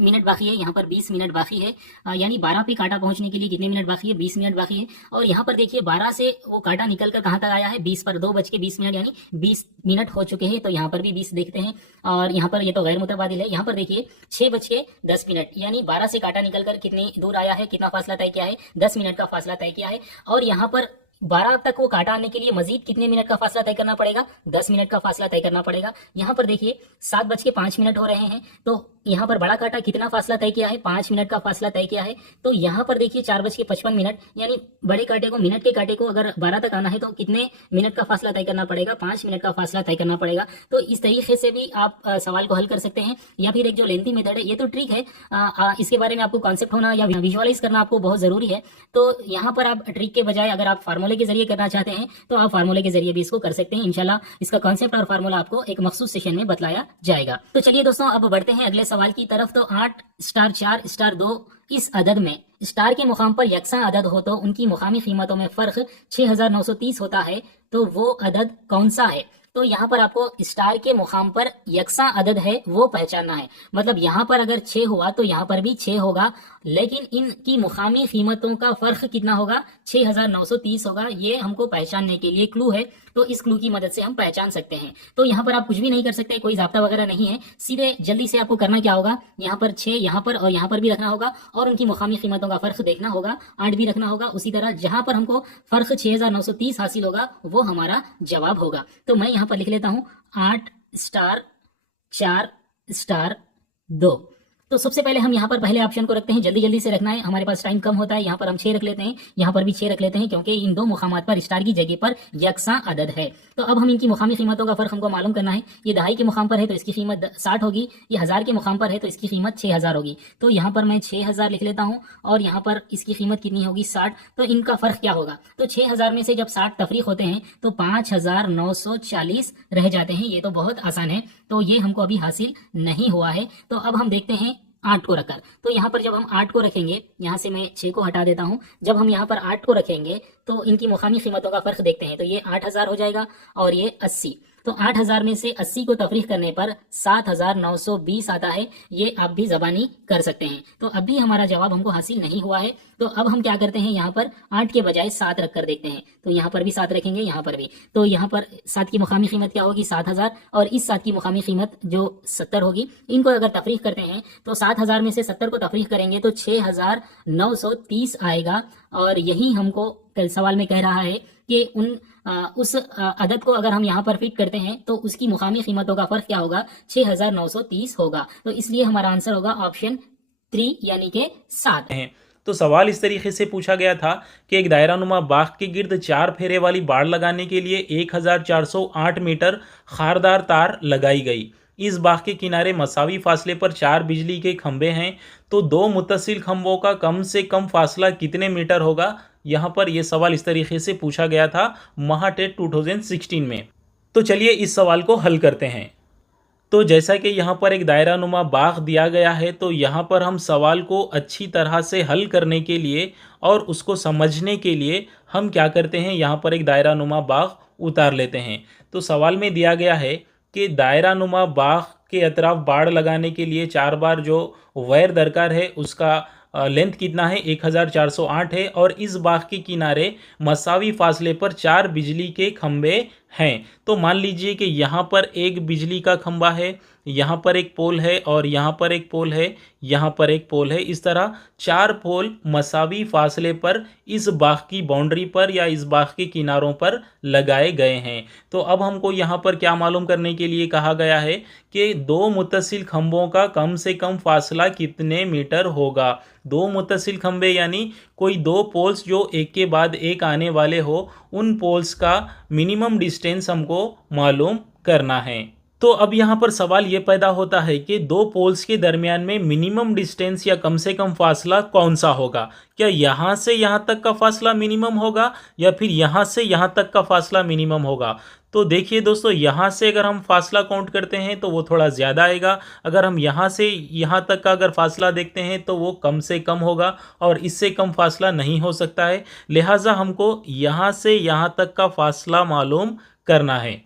मिनट बाकी है, यहाँ पर 20 मिनट बाकी है। यानी 12 पे कांटा पहुंचने के लिए कितने मिनट बाकी है, 20 मिनट बाकी है। और यहाँ पर देखिए 12 से वो कांटा निकल कर कहाँ तक आया है, 20 पर। 2:20 यानी 20 मिनट हो चुके हैं। तो यहाँ पर भी 20 देखते हैं और यहाँ पर ये तो गैर मुतबादिल है। यहाँ पर देखिए 6:10 यानी 12 से कांटा निकल कर कितनी दूर आया है, कितना फासला तय किया है, 10 मिनट का फासला तय किया है। और यहाँ पर 12 तक वो कांटा आने के लिए मजीद कितने मिनट का फासला तय करना पड़ेगा, 10 मिनट का फासला तय करना पड़ेगा। यहाँ पर देखिए 7:05 हो रहे हैं, तो यहाँ पर बड़ा कांटा कितना फासला तय किया है, 5 मिनट का फासला तय किया है। तो यहाँ पर देखिए 4:55 यानी बड़े कांटे को, मिनट के कांटे को अगर 12 तक आना है तो कितने मिनट का फासला तय करना पड़ेगा, 5 मिनट का फासला तय करना पड़ेगा। तो इस तरीके से भी आप सवाल को हल कर सकते हैं। या फिर एक जो लेंथी मेथड है, ये तो ट्रिक है, इसके बारे में आपको कॉन्सेप्ट होना या विजुअलाइज करना आपको बहुत जरूरी है। तो यहाँ पर आप ट्रिक के बजाय अगर आप फार्मूले के जरिए करना चाहते हैं तो आप फार्मूले के जरिए भी इसको कर सकते हैं। इंशाल्लाह इसका कॉन्सेप्ट और फार्मूला आपको एक मखसूस सेशन में बतलाया जाएगा। तो चलिए दोस्तों अब बढ़ते हैं अगले सवाल की तरफ। तो 8 स्टार 4 स्टार 2 इस अदद में स्टार के मुकाम पर यकसा अदद हो तो उनकी मुकामी कीमतों में फर्क 6930 होता है, तो वो अदद कौन सा है। तो यहाँ पर आपको स्टार के मुकाम पर यकसा अदद है वो पहचानना है। मतलब यहाँ पर अगर 6 हुआ तो यहाँ पर भी 6 होगा, लेकिन इनकी मुकामी कीमतों का फर्क कितना होगा, 6930 होगा। ये हमको पहचानने के लिए क्लू है, तो इस क्लू की मदद से हम पहचान सकते हैं। तो यहाँ पर आप कुछ भी नहीं कर सकते, कोई जाब्ता वगैरह नहीं है। सीधे जल्दी से आपको करना क्या होगा, यहाँ पर 6 यहाँ पर और यहाँ पर भी रखना होगा और उनकी मुकामी कीमतों का फर्क देखना होगा, 8 भी रखना होगा। उसी तरह जहां पर हमको फर्क 6930 हासिल होगा वो हमारा जवाब होगा। तो मैं यहाँ पर लिख लेता हूँ 8 स्टार 4 स्टार 2। तो सबसे पहले हम यहाँ पर पहले ऑप्शन को रखते हैं, जल्दी जल्दी से रखना है, हमारे पास टाइम कम होता है। यहाँ पर हम 6 रख लेते हैं, यहाँ पर भी 6 रख लेते हैं, क्योंकि इन दो मुकामात पर स्टार की जगह पर यकसा अदद है। तो अब हम इनकी मुकामी कीमतों का फर्क हमको मालूम करना है। ये दहाई के मुकाम पर है तो इसकी कीमत 60 होगी, ये 1000 के मुकाम पर है तो इसकी कीमत 6000 होगी। तो यहाँ पर मैं 6000 लिख लेता हूँ और यहाँ पर इसकी कीमत कितनी होगी 60। तो इनका फर्क क्या होगा, तो 6000 में से जब 60 तफरीक होते हैं तो 5940 रह जाते हैं। ये तो बहुत आसान है, तो ये हमको अभी हासिल नहीं हुआ है। तो अब हम देखते हैं 8 को रखकर। तो यहाँ पर जब हम 8 को रखेंगे, यहाँ से मैं 6 को हटा देता हूँ, जब हम यहाँ पर 8 को रखेंगे तो इनकी मुकामी कीमतों का फर्क देखते हैं। तो ये 8000 हो जाएगा और ये 80। तो 8000 में से 80 को तफरीक करने पर 7920 आता है। ये आप भी जबानी कर सकते हैं। तो अभी हमारा जवाब हमको हासिल नहीं हुआ है। तो अब हम क्या करते हैं, यहाँ पर 8 के बजाय 7 रख कर देखते हैं। तो यहाँ पर भी 7 रखेंगे, यहाँ पर भी। तो यहाँ पर 7 की मुकामी कीमत क्या होगी 7000, और इस 7 की मुकामी कीमत जो 70 होगी। इनको अगर तफरीक करते हैं तो 7000 में से 70 को तफरीक करेंगे तो 6930 आएगा। और यही हमको कल सवाल में कह रहा है कि उस अदद को अगर हम यहाँ पर फिट करते हैं तो उसकी मुकामी कीमतों का फर्क क्या होगा 6930 होगा। तो इसलिए हमारा आंसर होगा ऑप्शन 3 यानी कि 7 हैं। तो सवाल इस तरीके से पूछा गया था कि एक दायरानुमा बाग के गिर्द 4 फेरे वाली बाड़ लगाने के लिए 1408 मीटर खारदार तार लगाई गई। इस बाग के किनारे मसावी फासले पर 4 बिजली के खंभे हैं, तो 2 मुत्तसिल खंभों का कम से कम फासला कितने मीटर होगा। यहाँ पर यह सवाल इस तरीके से पूछा गया था महाटेट 2016 में। तो चलिए इस सवाल को हल करते हैं। तो जैसा कि यहाँ पर एक दायरानुमा बाग दिया गया है, तो यहाँ पर हम सवाल को अच्छी तरह से हल करने के लिए और उसको समझने के लिए हम क्या करते हैं, यहाँ पर एक दायरानुमा बाग उतार लेते हैं। तो सवाल में दिया गया है कि दायरानुमा बाग के अतराफ बाड़ लगाने के लिए 4 बार जो वायर दरकार है उसका लेंथ कितना है 1408 है, और इस बाग के किनारे मसावी फासले पर 4 बिजली के खंभे हैं। तो मान लीजिए कि यहाँ पर एक बिजली का खंभा है, यहाँ पर एक पोल है और यहाँ पर एक पोल है, यहाँ पर एक पोल है। इस तरह 4 पोल मसावी फासले पर इस बाग की बाउंड्री पर या इस बाग के किनारों पर लगाए गए हैं। तो अब हमको यहाँ पर क्या मालूम करने के लिए कहा गया है कि 2 मुत्तसिल खंभों का कम से कम फासला कितने मीटर होगा। 2 मुत्तसिल खंभे यानी कोई 2 पोल्स जो एक के बाद एक आने वाले हो, उन पोल्स का मिनिमम डिस्टेंस हमको मालूम करना है। तो अब यहाँ पर सवाल ये पैदा होता है कि 2 पोल्स के दरमियान में मिनिमम डिस्टेंस या कम से कम फासला कौन सा होगा। क्या यहाँ से यहाँ तक का फासला मिनिमम होगा या फिर यहाँ से यहाँ तक का फासला मिनिमम होगा। तो देखिए दोस्तों, यहाँ से अगर हम फासला काउंट करते हैं तो वो थोड़ा ज़्यादा आएगा। अगर हम यहाँ से यहाँ तक का अगर फासला देखते हैं तो वो कम से कम होगा और इससे कम फासला नहीं हो सकता है। लिहाजा हमको यहाँ से यहाँ तक का फासला मालूम करना है।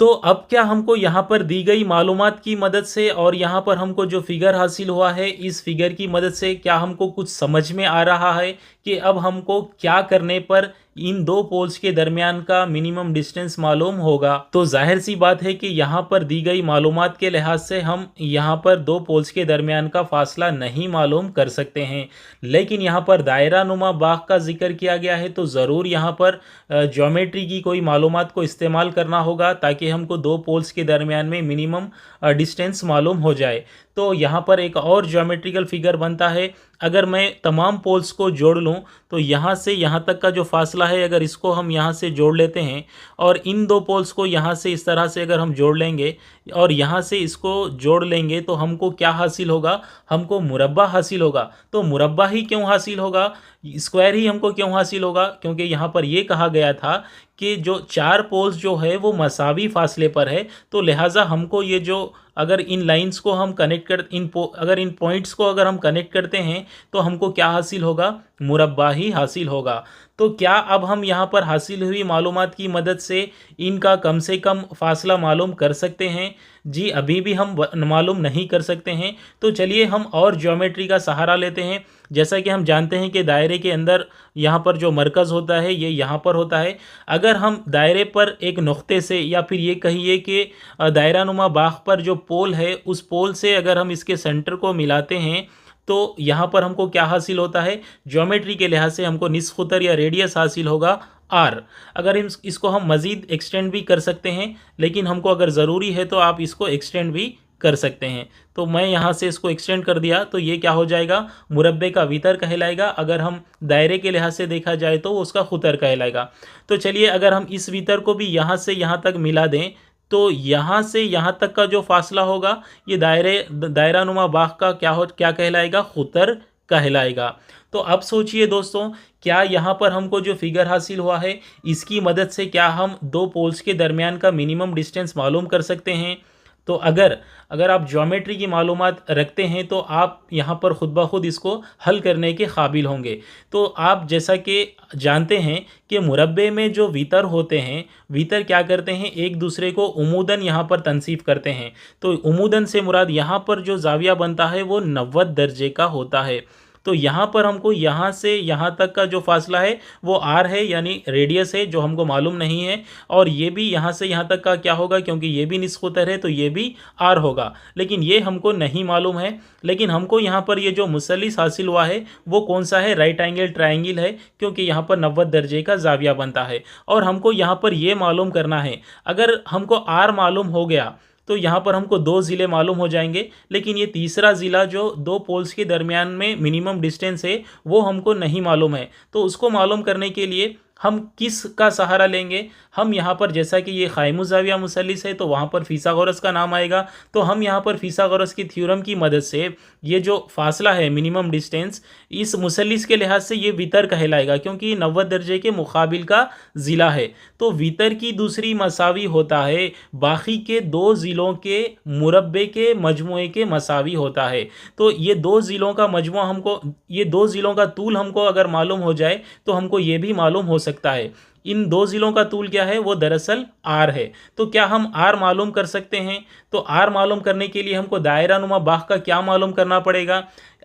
तो अब क्या हमको यहाँ पर दी गई मालूमात की मदद से और यहाँ पर हमको जो फिगर हासिल हुआ है, इस फिगर की मदद से क्या हमको कुछ समझ में आ रहा है कि अब हमको क्या करने पर इन 2 पोल्स के दरमियान का मिनिमम डिस्टेंस मालूम होगा। तो जाहिर सी बात है कि यहाँ पर दी गई मालूमात के लिहाज से हम यहाँ पर 2 पोल्स के दरमियान का फासला नहीं मालूम कर सकते हैं। लेकिन यहाँ पर दायरा नुमा बाग का जिक्र किया गया है, तो ज़रूर यहाँ पर ज्योमेट्री की कोई मालूमात को इस्तेमाल करना होगा ताकि हमको 2 पोल्स के दरमियान में मिनिमम डिस्टेंस मालूम हो जाए। तो यहाँ पर एक और ज्योमेट्रिकल फिगर बनता है। अगर मैं तमाम पोल्स को जोड़ लूँ तो यहाँ से यहाँ तक का जो फासला है, अगर इसको हम यहाँ से जोड़ लेते हैं और इन 2 पोल्स को यहाँ से इस तरह से अगर हम जोड़ लेंगे और यहाँ से इसको जोड़ लेंगे तो हमको क्या हासिल होगा, हमको मुरब्बा हासिल होगा। तो मुरब्बा ही क्यों हासिल होगा, स्क्वायर ही हमको क्यों हासिल होगा, क्योंकि यहाँ पर ये कहा गया था कि जो 4 पोल्स जो है वो मसावी फासले पर है। तो लिहाजा हमको ये जो अगर इन लाइंस को हम कनेक्ट कर अगर इन पॉइंट्स को अगर हम कनेक्ट करते हैं तो हमको क्या हासिल होगा, मुरब्बा ही हासिल होगा। तो क्या अब हम यहाँ पर हासिल हुई मालूमात की मदद से इनका कम से कम फासला मालूम कर सकते हैं? जी अभी भी हम मालूम नहीं कर सकते हैं। तो चलिए हम और ज्योमेट्री का सहारा लेते हैं। जैसा कि हम जानते हैं कि दायरे के अंदर यहाँ पर जो मरकज़ होता है ये यहाँ पर होता है। अगर हम दायरे पर एक नुक्ते से या फिर ये कहिए कि दायरा नुमा बाग पर जो पोल है उस पोल से अगर हम इसके सेंटर को मिलाते हैं तो यहाँ पर हमको क्या हासिल होता है, ज्योमेट्री के लिहाज से हमको निस्फ़ क़ुतर या रेडियस हासिल होगा आर। अगर इसको हम मज़ीद एक्सटेंड भी कर सकते हैं, लेकिन हमको अगर ज़रूरी है तो आप इसको एक्सटेंड भी कर सकते हैं। तो मैं यहाँ से इसको एक्सटेंड कर दिया तो ये क्या हो जाएगा, मुरब्बे का वितर कहलाएगा। अगर हम दायरे के लिहाज से देखा जाए तो उसका खुतर कहलाएगा। तो चलिए अगर हम इस वितर को भी यहाँ से यहाँ तक मिला दें तो यहाँ से यहाँ तक का जो फासला होगा ये दायरानुमा बाग का क्या कहलाएगा, खुतर कहलाएगा। तो अब सोचिए दोस्तों, क्या यहाँ पर हमको जो फिगर हासिल हुआ है इसकी मदद से क्या हम दो पोल्स के दरमियान का मिनिमम डिस्टेंस मालूम कर सकते हैं? तो अगर आप ज्योमेट्री की मालूमात रखते हैं तो आप यहाँ पर खुद ब खुद इसको हल करने के काबिल होंगे। तो आप जैसा कि जानते हैं कि मुरब्बे में जो वितर होते हैं, वितर क्या करते हैं, एक दूसरे को उमूदन यहाँ पर तनसीब करते हैं। तो उमूदन से मुराद यहाँ पर जो जाविया बनता है वो 90 दर्जे का होता है। तो यहाँ पर हमको यहाँ से यहाँ तक का जो फासला है वो आर है, यानी रेडियस है, जो हमको मालूम नहीं है। और ये भी यहाँ से यहाँ तक का क्या होगा, क्योंकि ये भी निस्फ कुतर है तो ये भी आर होगा, लेकिन ये हमको नहीं मालूम है। लेकिन हमको यहाँ पर ये जो मुसल्लिस हासिल हुआ है वो कौन सा है, राइट एंगल ट्रायंगल है, क्योंकि यहाँ पर 90 दर्जे का जाविया बनता है। और हमको यहाँ पर ये मालूम करना है, अगर हमको आर मालूम हो गया तो यहाँ पर हमको दो ज़िले मालूम हो जाएंगे, लेकिन ये तीसरा ज़िला जो दो पोल्स के दरमियान में मिनिमम डिस्टेंस है वो हमको नहीं मालूम है। तो उसको मालूम करने के लिए हम किस का सहारा लेंगे? हम यहाँ पर, जैसा कि ये क़ाइमुज़्ज़ाविया मुसल्लिस है तो वहाँ पर फिसागोरस का नाम आएगा। तो हम यहाँ पर फिसागोरस की थ्योरम की मदद से ये जो फासला है मिनिमम डिस्टेंस, इस मुसल्लिस के लिहाज से ये वितर कहलाएगा, क्योंकि 90 दर्जे के मुकाबिल का ज़िला है। तो वितर की दूसरी मसावी होता है बाकी के दो ज़िलों के मुरब्बे के मजमुए के मसावी होता है। तो ये दो ज़िलों का मजमुआ हमको, ये दो ज़िलों का तूल हमको अगर मालूम हो जाए तो हमको ये भी मालूम हो सकता है इन दो ज़िलों का तूल क्या है, वो दरअसल आर है। तो क्या हम आर मालूम कर सकते हैं? तो आर मालूम करने के लिए हमको दायरानुमा बाग का क्या मालूम करना पड़ेगा?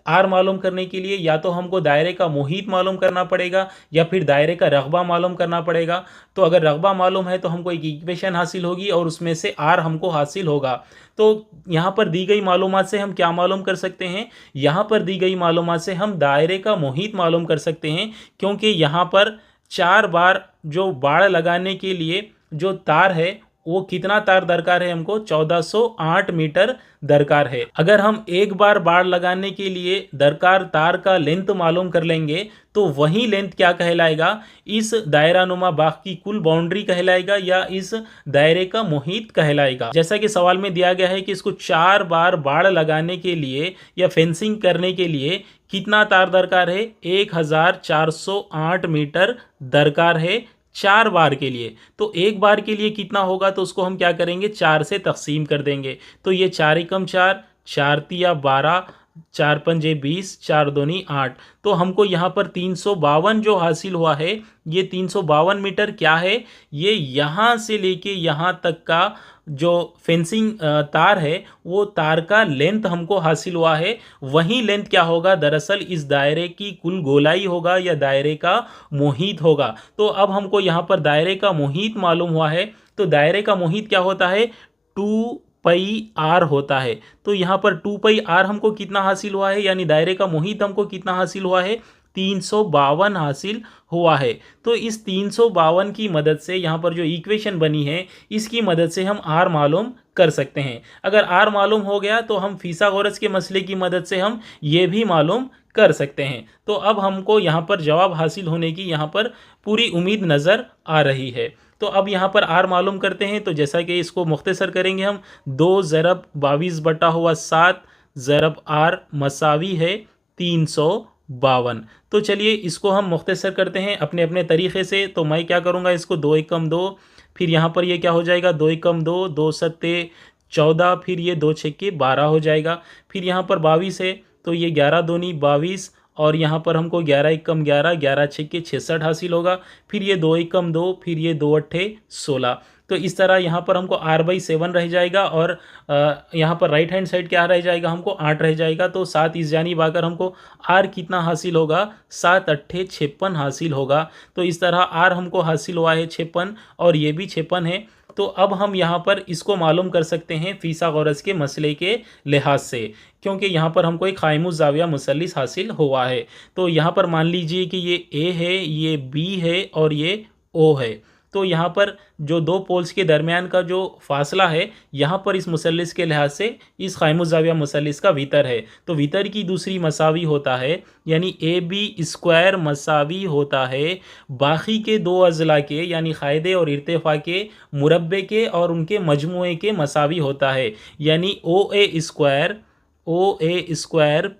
आर मालूम करने के लिए या तो हमको दायरे का मुहीत मालूम करना पड़ेगा या फिर दायरे का रकबा मालूम करना पड़ेगा। तो अगर रकबा मालूम है तो हमको एक इक्वेशन हासिल होगी और उसमें से आर हमको हासिल होगा। तो यहाँ पर दी गई मालूमात से हम क्या मालूम कर सकते हैं? यहाँ पर दी गई मालूमात से हम दायरे का मुहीत मालूम कर सकते हैं, क्योंकि यहाँ पर 4 बार जो बाड़ लगाने के लिए जो तार है वो कितना तार दरकार है, हमको 1408 मीटर दरकार है। अगर हम एक बार बाड़ लगाने के लिए दरकार तार का लेंथ मालूम कर लेंगे तो वही लेंथ क्या कहलाएगा, इस दायरानुमा बाग की कुल बाउंड्री कहलाएगा या इस दायरे का मुहीत कहलाएगा। जैसा कि सवाल में दिया गया है कि इसको 4 बार बाड़ लगाने के लिए या फेंसिंग करने के लिए कितना तार दरकार है, 1408 मीटर दरकार है 4 बार के लिए। तो एक बार के लिए कितना होगा, तो उसको हम क्या करेंगे, 4 से तकसीम कर देंगे। तो ये 4 एकम 4, 4 तिया 12, 4 पंजे 20, 4 दूनी 8। तो हमको यहाँ पर 352 जो हासिल हुआ है, ये 352 मीटर क्या है, ये यहाँ से लेके यहाँ तक का जो फेंसिंग तार है वो तार का लेंथ हमको हासिल हुआ है। वही लेंथ क्या होगा, दरअसल इस दायरे की कुल गोलाई होगा या दायरे का मुहीत होगा। तो अब हमको यहाँ पर दायरे का मुहीत मालूम हुआ है। तो दायरे का मुहीत क्या होता है, 2 पाई आर होता है। तो यहाँ पर 2 पाई आर हमको कितना हासिल हुआ है, यानी दायरे का मुहीत हमको कितना हासिल हुआ है, 352 हासिल हुआ है। तो इस 352 की मदद से यहाँ पर जो इक्वेशन बनी है इसकी मदद से हम आर मालूम कर सकते हैं। अगर आर मालूम हो गया तो हम फिसागोरस के मसले की मदद से हम ये भी मालूम कर सकते हैं। तो अब हमको यहाँ पर जवाब हासिल होने की यहाँ पर पूरी उम्मीद नज़र आ रही है। तो अब यहाँ पर आर मालूम करते हैं। तो जैसा कि इसको मुख्तसर करेंगे हम, 2 ज़रब 22/7 ज़रब आर मसावी है 352। तो चलिए इसको हम मुख्तसर करते हैं अपने अपने तरीक़े से। तो मैं क्या करूँगा, इसको 2 एकम 2, फिर यहाँ पर ये क्या हो जाएगा, 2 एकम 2, 2 सत्ते 14, फिर ये 2 छक्के 12 हो जाएगा। फिर यहाँ पर 22 है तो ये 11 दूनी 22 और यहाँ पर हमको 11 एकम 11, 11 छक्के 66 हासिल होगा। फिर ये 2 एकम 2, फिर ये 2 अट्ठे 16। तो इस तरह यहाँ पर हमको r/7 रह जाएगा और यहाँ पर राइट हैंड साइड क्या रह जाएगा, हमको 8 रह जाएगा। तो 7 इस जानिब आकर हमको r कितना हासिल होगा, 7 अट्ठे 56 हासिल होगा। तो इस तरह r हमको हासिल हुआ है 56 और ये भी 56 है। तो अब हम यहाँ पर इसको मालूम कर सकते हैं फिसागोरस के मसले के लिहाज से, क्योंकि यहाँ पर हमको एक क़ाइमुज़्ज़ाविया मुसल्लिस हासिल हुआ है। तो यहाँ पर मान लीजिए कि ये A है, ये B है और ये O है। तो यहाँ पर जो दो पोल्स के दरमियान का जो फासला है यहाँ पर इस मुसल्लिस के लिहाज से इस क़ाइमुज़्ज़ाविया मुसल्लिस का वितर है। तो वितर की दूसरी मसावी होता है, यानी ए बी स्क्वायर मसावी होता है बाकी के दो अज़ला के, यानी क़ायदे और इर्तिफ़ा के मुरब्बे के और उनके मजमूए के मसावी होता है। यानी O A square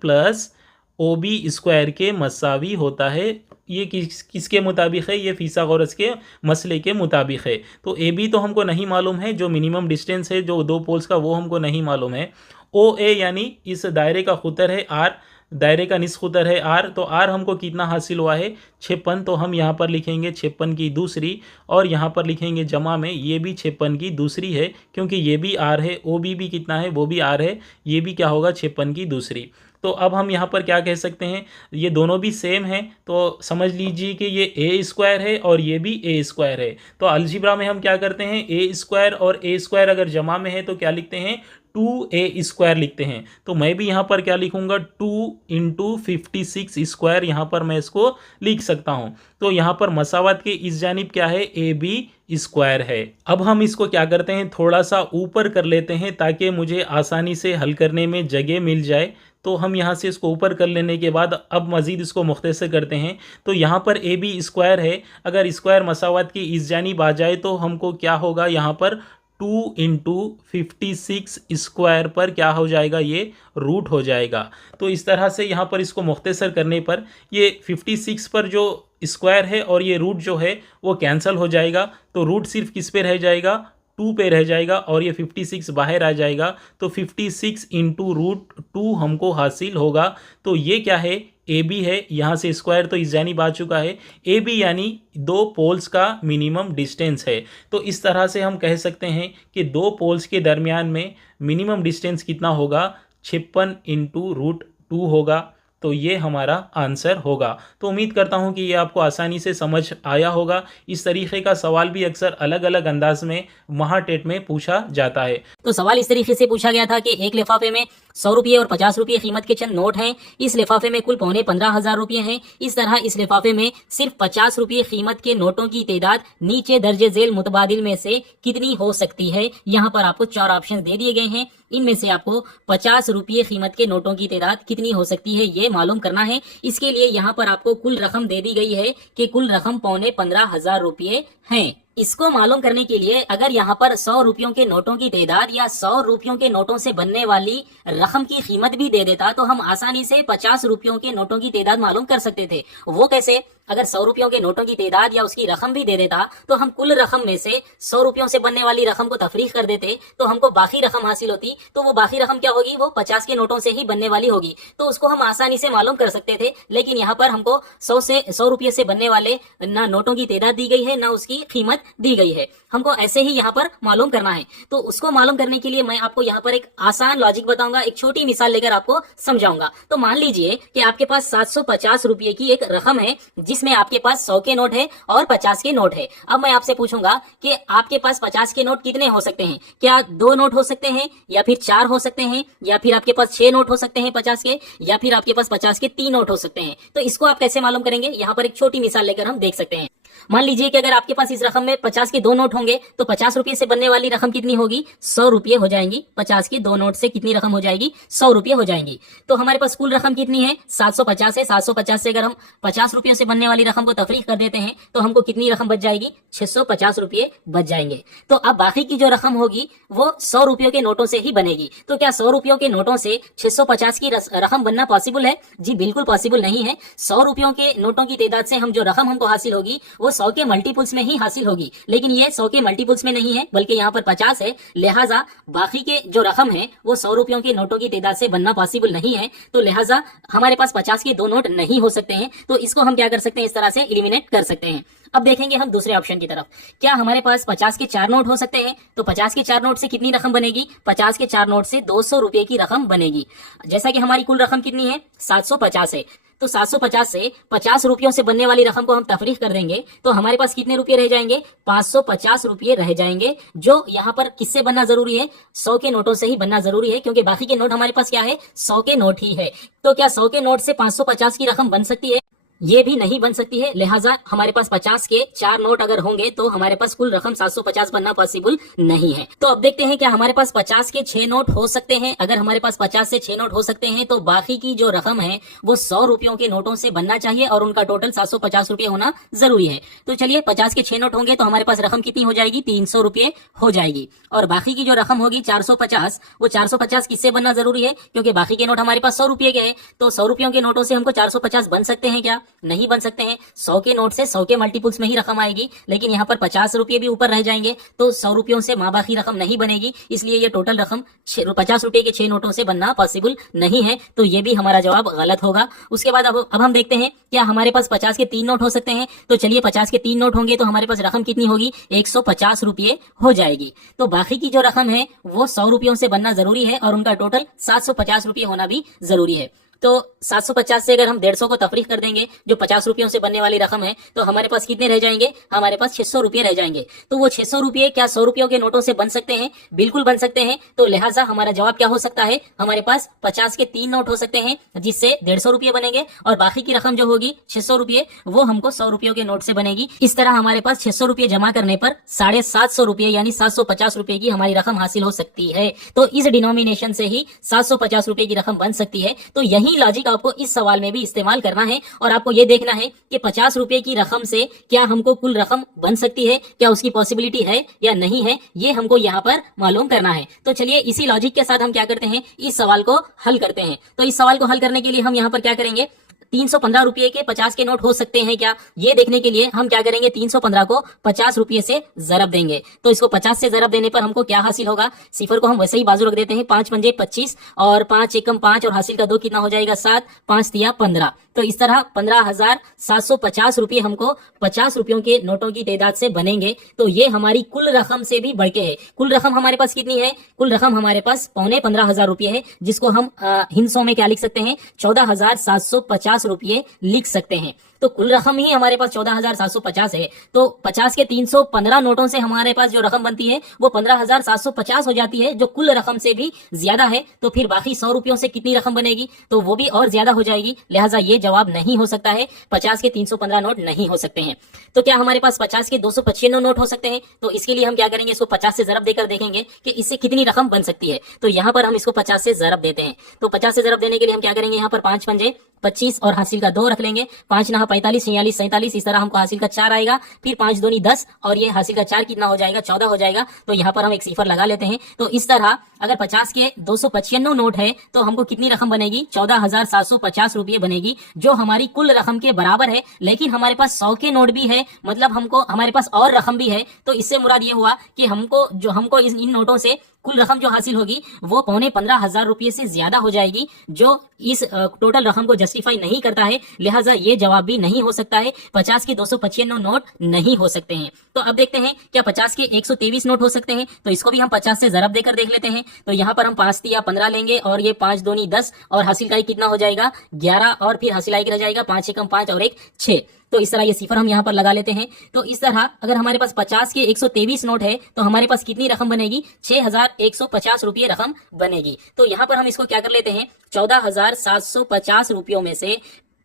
plus O B square के मसावी होता है। ये किसके मुताबिक है? ये फिसागोरस के मसले के मुताबिक है। तो ए बी तो हमको नहीं मालूम है, जो मिनिमम डिस्टेंस है जो दो पोल्स का वो हमको नहीं मालूम है। ओ ए यानी इस दायरे का खुतर है आर, दायरे का निस खुतर है आर, तो आर हमको कितना हासिल हुआ है? 56। तो हम यहाँ पर लिखेंगे 56 की दूसरी, और यहाँ पर लिखेंगे जमा में ये भी 56 की दूसरी है, क्योंकि ये भी आर है, ओ भी कितना है? वो भी आर है, ये भी क्या होगा? 56 की दूसरी। तो अब हम यहाँ पर क्या कह सकते हैं? ये दोनों भी सेम है, तो समझ लीजिए कि ये ए स्क्वायर है और ये भी ए स्क्वायर है। तो अलजिब्रा में हम क्या करते हैं? ए स्क्वायर और ए स्क्वायर अगर जमा में है तो क्या लिखते हैं? 2a स्क्वायर लिखते हैं। तो मैं भी यहाँ पर क्या लिखूंगा? 2 × 56 स्क्वायर यहाँ पर मैं इसको लिख सकता हूँ। तो यहाँ पर मसावत के इस जानिब क्या है? ए बी स्क्वायर है। अब हम इसको क्या करते हैं? थोड़ा सा ऊपर कर लेते हैं ताकि मुझे आसानी से हल करने में जगह मिल जाए। तो हम यहाँ से इसको ऊपर कर लेने के बाद अब मज़ीद इसको मुख्तसर करते हैं। तो यहाँ पर ए बी स्क्वायर है, अगर स्क्वायर मसावत की इस जानिब आ जाए तो हमको क्या होगा? यहाँ पर 2 × 56 स्क्वायर पर क्या हो जाएगा? ये रूट हो जाएगा। तो इस तरह से यहाँ पर इसको मुख्तसर करने पर ये 56 पर जो स्क्वायर है और ये रूट जो है वो कैंसिल हो जाएगा। तो रूट सिर्फ किस पे रह जाएगा? 2 पे रह जाएगा और ये 56 बाहर आ जाएगा। तो 56 × √2 हमको हासिल होगा। तो ये क्या है? ए बी है। यहाँ से स्क्वायर तो इस जानिब आ चुका है। ए बी यानी दो पोल्स का मिनिमम डिस्टेंस है। तो इस तरह से हम कह सकते हैं कि दो पोल्स के दरमियान में मिनिमम डिस्टेंस कितना होगा? 56 × √2 होगा। तो ये हमारा आंसर होगा। तो उम्मीद करता हूँ कि ये आपको आसानी से समझ आया होगा। इस तरीके का सवाल भी अक्सर अलग अलग अंदाज में महाटेट में पूछा जाता है। तो सवाल इस तरीके से पूछा गया था कि एक लिफाफे में 100 रुपये और 50 रुपये कीमत के चंद नोट हैं। इस लिफाफे में कुल 15,500 रुपये हैं। इस तरह इस लिफाफे में सिर्फ 50 रुपये कीमत के नोटों की तादाद नीचे दर्जे झेल मुतबादिल में से कितनी हो सकती है? यहाँ पर आपको 4 ऑप्शन दे दिए गए हैं। इनमें से आपको 50 रुपये कीमत के नोटों की तादाद कितनी हो सकती है ये मालूम करना है। इसके लिए यहाँ पर आपको कुल रकम दे दी गई है कि कुल रकम 15,500 रुपये हैं। इसको मालूम करने के लिए अगर यहाँ पर 100 रुपयों के नोटों की तादाद या 100 रुपयों के नोटों से बनने वाली रकम की कीमत भी दे देता तो हम आसानी से 50 रुपयों के नोटों की तादाद मालूम कर सकते थे। वो कैसे? अगर 100 रुपयों के नोटों की तादाद या उसकी रकम भी दे देता तो हम कुल रकम में से 100 रुपयों से बनने वाली रकम को तफरीक कर देते तो हमको बाकी रकम हासिल होती। तो वो बाकी रकम क्या होगी? वो 50 के नोटों से ही बनने वाली होगी। तो उसको हम आसानी से मालूम कर सकते थे। लेकिन यहाँ पर हमको 100 रुपये से बनने वाले ना नोटों की तादाद दी गई है ना उसकी कीमत दी गई है। हमको ऐसे ही यहाँ पर मालूम करना है। तो उसको मालूम करने के लिए मैं आपको यहाँ पर एक आसान लॉजिक बताऊंगा, एक छोटी मिसाल लेकर आपको समझाऊंगा। तो मान लीजिए कि आपके पास 750 रुपये की एक रकम है जिसमें आपके पास 100 के नोट है और 50 के नोट है। अब मैं आपसे पूछूंगा कि आपके पास 50 के नोट कितने हो सकते हैं? क्या 2 नोट हो सकते हैं, या फिर 4 हो सकते हैं, या फिर आपके पास 6 नोट हो सकते हैं 50 के, या फिर आपके पास 50 के 3 नोट हो सकते हैं? तो इसको आप कैसे मालूम करेंगे? यहाँ पर एक छोटी मिसाल लेकर हम देख सकते हैं। मान लीजिए कि अगर आपके पास इस रकम में 50 के 2 नोट होंगे तो 50 रुपये से बनने वाली रकम कितनी होगी? 100 रुपये हो जाएंगी। 50 के 2 नोट से कितनी रकम हो जाएगी? 100 रुपये हो जाएंगी। तो हमारे पास कुल रकम कितनी है? 750 है। 750 से अगर हम 50 रुपये से बनने वाली रकम को तफरीक कर देते हैं तो हमको कितनी रकम बच जाएगी? 650 रुपये बच जाएंगे। तो अब बाकी की जो रकम होगी वो 100 रुपयों के नोटों से ही बनेगी। तो क्या 100 रुपयों के नोटों से 650 की रकम बनना पॉसिबल है? जी बिल्कुल पॉसिबल नहीं है। 100 रुपयों के नोटों की तादाद से हम जो रकम हमको हासिल होगी वो 100 के मल्टीपल्स में ही हासिल होगी। लेकिन ये 100 के मल्टीपल्स में नहीं है बल्कि यहाँ पर 50 है। लिहाजा बाकी के जो रकम है वो 100 रुपयों के नोटों की तादाद से बनना पॉसिबल नहीं है। तो लिहाजा हमारे पास 50 के 2 नोट नहीं हो सकते हैं। तो इसको हम क्या कर सकते हैं? इस तरह से एलिमिनेट कर सकते हैं। अब देखेंगे हम दूसरे ऑप्शन की तरफ। क्या हमारे पास 50 के 4 नोट हो सकते हैं? तो 50 के 4 नोट से कितनी रकम बनेगी? 50 के 4 नोट से 200 रुपये की रकम बनेगी। जैसा कि हमारी कुल रकम कितनी है? 750 है। तो 750 से 50 रुपयों से बनने वाली रकम को हम तफरीक कर देंगे तो हमारे पास कितने रुपये रह जाएंगे? 550 रुपये रह जाएंगे, जो यहाँ पर किससे बनना जरूरी है? 100 के नोटों से ही बनना जरूरी है, क्योंकि बाकी के नोट हमारे पास क्या है? 100 के नोट ही है। तो क्या 100 के नोट से 550 की रकम बन सकती है? ये भी नहीं बन सकती है। लिहाजा हमारे पास 50 के 4 नोट अगर होंगे तो हमारे पास कुल रकम 750 बनना पॉसिबल नहीं है। तो अब देखते हैं क्या हमारे पास 50 के 6 नोट हो सकते हैं। अगर हमारे पास 50 से 6 नोट हो सकते हैं तो बाकी की जो रकम है वो 100 रुपयों के नोटों से बनना चाहिए और उनका टोटल 750 रुपये होना जरूरी है। तो चलिए 50 के 6 नोट होंगे तो हमारे पास रकम कितनी हो जाएगी, 300 रुपये हो जाएगी। और बाकी की जो रकम होगी 450, वो 450 किससे बनना जरूरी है, क्योंकि बाकी के नोट हमारे पास 100 रुपये के हैं। तो 100 रुपयों के नोटों से हमको 450 बन सकते हैं क्या? नहीं बन सकते हैं। 100 के नोट से 100 के मल्टीपल्स में ही रकम आएगी, लेकिन यहाँ पर 50 रुपये भी ऊपर रह जाएंगे तो 100 रुपयों से माँ बाकी रकम नहीं बनेगी। इसलिए ये टोटल रकम 50 रुपये के 6 नोटों से बनना पॉसिबल नहीं है। तो ये भी हमारा जवाब गलत होगा। उसके बाद अब हम देखते हैं क्या हमारे पास 50 के 3 नोट हो सकते हैं। तो चलिए 50 के 3 नोट होंगे तो हमारे पास रकम कितनी होगी, 150 रुपये हो जाएगी। तो बाकी की जो रकम है वो 100 रुपयों से बनना जरूरी है और उनका टोटल 750 रुपये होना भी जरूरी है। तो 750 से अगर हम 150 को तफरीक कर देंगे जो 50 रुपयों से बनने वाली रकम है, तो हमारे पास कितने रह जाएंगे, हमारे पास 600 रुपये रह जाएंगे। तो वो 600 रुपये क्या 100 रुपयों के नोटों से बन सकते हैं? बिल्कुल बन सकते हैं। तो लिहाजा हमारा जवाब क्या हो सकता है, हमारे पास 50 के 3 नोट हो सकते हैं जिससे 150 रुपये बनेंगे और बाकी की रकम जो होगी 600 रुपये वो हमको 100 रुपयों के नोट से बनेगी। इस तरह हमारे पास 600 रुपये जमा करने पर 750 रुपये यानी 750 रुपये की हमारी रकम हासिल हो सकती है। तो इस डिनोमिनेशन से ही 750 रुपये की रकम बन सकती है। तो यही लॉजिक आपको इस सवाल में भी इस्तेमाल करना है और आपको ये देखना है कि 50 रुपए की रकम से क्या हमको कुल रकम बन सकती है, क्या उसकी पॉसिबिलिटी है या नहीं है, ये हमको यहाँ पर मालूम करना है। तो चलिए इसी लॉजिक के साथ हम क्या करते हैं, इस सवाल को हल करते हैं। तो इस सवाल को हल करने के लिए हम यहाँ पर क्या करेंगे, 315 रुपये के 50 के नोट हो सकते हैं क्या, ये देखने के लिए हम क्या करेंगे, 315 को 50 रुपये से जरब देंगे। तो इसको 50 से जरब देने पर हमको क्या हासिल होगा, सिफर को हम वैसे ही बाजू रख देते हैं, 5 पंजे 25 और 5 एकम 5 और हासिल का 2 कितना हो जाएगा 7, 5 तिया 15। तो इस तरह 15,750 रुपये हमको 50 रुपयों के नोटों की तादाद से बनेंगे। तो ये हमारी कुल रकम से भी बढ़ के है। कुल रकम हमारे पास कितनी है, कुल रकम हमारे पास 15,500 रुपये है, जिसको हम हिंसों में क्या लिख सकते हैं, 14,750 रुपये लिख सकते हैं। तो कुल रकम ही हमारे पास 14,750 है। तो 50 के 315 नोटों से हमारे पास जो रकम बनती है वो 15,750 हो जाती है, जो कुल रकम से भी ज्यादा है। तो फिर बाकी 100 रुपयों से कितनी रकम बनेगी, तो वो भी और ज्यादा हो जाएगी। लिहाजा ये जवाब नहीं हो सकता है, 50 के 315 नोट नहीं हो सकते हैं। तो क्या हमारे पास 50 के 295 नोट हो सकते हैं? तो इसके लिए हम क्या करेंगे, इसको 50 से जरब देकर देखेंगे कि इससे कितनी रकम बन सकती है। तो यहाँ पर हम इसको 50 से जरब देते हैं। तो 50 से जरब देने के लिए हम क्या करेंगे, यहाँ पर 5 पंजे 25 और हासिल का 2 रख लेंगे, 5 नहा 45, 46, 47, इस तरह हमको हासिल का 4 आएगा। फिर 5 दूनी 10 और ये हासिल का 4 कितना हो जाएगा, 14 हो जाएगा। तो यहाँ पर हम एक सिफर लगा लेते हैं। तो इस तरह अगर 50 के 295 नोट है तो हमको कितनी रकम बनेगी, 14,750 रुपये बनेगी, जो हमारी कुल रकम के बराबर है। लेकिन हमारे पास 100 के नोट भी है, मतलब हमको हमारे पास और रकम भी है। तो इससे मुराद ये हुआ कि हमको इन नोटों से कुल रकम जो हासिल होगी वो 15,500 रुपये से ज्यादा हो जाएगी, जो इस टोटल रकम को जस्टिफाई नहीं करता है। लिहाजा ये जवाब भी नहीं हो सकता है, 50 के 295 नोट नहीं हो सकते हैं। तो अब देखते हैं क्या 50 के 123 नोट हो सकते हैं। तो इसको भी हम 50 से जरब देकर देख लेते हैं। तो यहाँ पर हम 5 तिया 15 लेंगे और ये 5 दूनी 10 और हासिल का कितना हो जाएगा 11 और फिर हासिल रह जाएगा 5 एकम 5 और 1 6। तो इस तरह ये सिफर हम यहाँ पर लगा लेते हैं। तो इस तरह अगर हमारे पास 50 के 123 नोट है तो हमारे पास कितनी रकम बनेगी, 6,150 रुपये रकम बनेगी। तो यहाँ पर हम इसको क्या कर लेते हैं, 14,750 रुपयों में से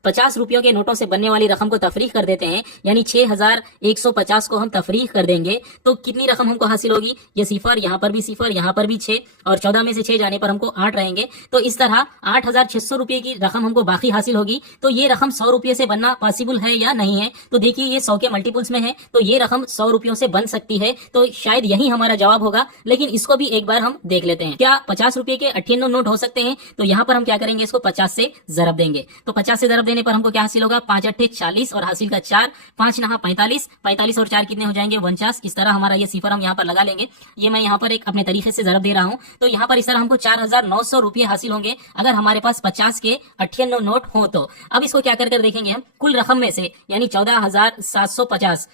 50 रुपयों के नोटों से बनने वाली रकम को तफरीक कर देते हैं, यानी 6,150 को हम तफरीक कर देंगे तो कितनी रकम हमको हासिल होगी, ये सिफर, यहाँ पर भी सिफर, यहाँ पर भी 6 और 14 में से 6 जाने पर हमको 8 रहेंगे। तो इस तरह 8,600 रुपये की रकम हमको बाकी हासिल होगी। तो ये रकम 100 रुपये से बनना पॉसिबल है या नहीं है, तो देखिए ये 100 के मल्टीपल्स में है, तो ये रकम 100 रुपयों से बन सकती है। तो शायद यही हमारा जवाब होगा। लेकिन इसको भी एक बार हम देख लेते हैं, क्या 50 रुपये के 98 नोट हो सकते हैं। तो यहाँ पर हम क्या करेंगे, इसको 50 से जरब देंगे। तो 50 से जरब देने पर हमको क्या हासिल होगा, 5 अट्ठे 40 और हासिल का 4, 5 नहा 45, 45 और 4 कितने हो जाएंगे 49। इस तरह हमारा ये सिफर हम यहाँ पर लगा लेंगे। ये मैं यहाँ पर एक अपने तरीके से जरब दे रहा हूँ। तो यहाँ पर इस तरह हमको 4,900 रुपये हासिल होंगे अगर हमारे पास 50 के 98 नोट हो। तो अब इसको क्या कर देखेंगे हम, कुल रकम में से यानी 14,750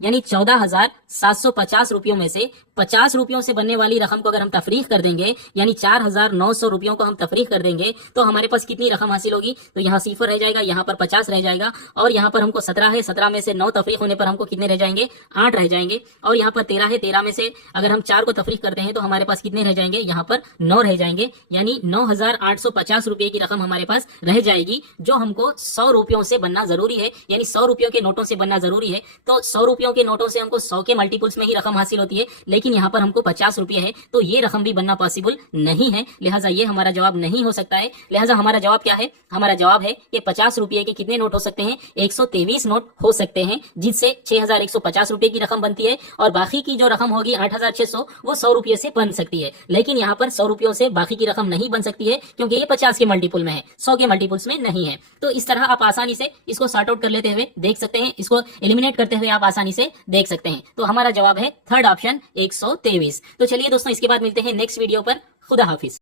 यानी 14,750 रुपयों में से 50 रुपयों से बनने वाली रकम को अगर हम तफरीक कर देंगे, यानी 4,900 रुपयों को हम तफरीक कर देंगे, तो हमारे पास कितनी रकम हासिल होगी? तो यहाँ 0 रह जाएगा, यहाँ पर 50 रह जाएगा, और यहाँ पर हमको 17 है, 17 में से 9 तफरीक होने पर हमको कितने रह जाएंगे? 8 रह जाएंगे। और यहाँ पर 13 है, 13 में से अगर हम 4 को तफरीक करते हैं तो हमारे पास कितने रह जाएंगे? यहाँ पर 9 रह जाएंगे, यानी 9,850 रुपए की रकम हमारे पास रह जाएगी, जो हमको 100 रुपयों से बनना जरूरी है, यानी 100 रुपयों के नोटों से बनना जरूरी है। तो 100 रुपयों के नोटों से हमको 100 के मल्टीपल्स में ही रकम हासिल होती है, लेकिन यहाँ पर हमको 50 रुपये है, तो ये रकम भी बनना पॉसिबल नहीं है, लिहाजा ये हमारा जवाब नहीं हो सकता है। लिहाजा हमारा जवाब क्या है? हमारा जवाब है कि 50 रुपये के कितने नोट हो सकते हैं? 123 नोट हो सकते हैं, जिससे 6,150 रुपए की रकम बनती है, और बाकी की जो रकम होगी 8,600 वो 100 रुपये से बन सकती है। लेकिन यहाँ पर 100 रुपयों से बाकी की रकम नहीं बन सकती है, क्योंकि ये 50 के मल्टीपल में है, 100 के मल्टीपल्स में नहीं है। तो इस तरह आप आसानी से इसको सॉर्ट आउट कर लेते हुए देख सकते हैं, इसको एलिमिनेट करते हुए आप आसानी से देख सकते हैं। तो हमारा जवाब है थर्ड ऑप्शन 123। तो चलिए दोस्तों, इसके बाद मिलते हैं नेक्स्ट वीडियो पर। खुदा हाफिज।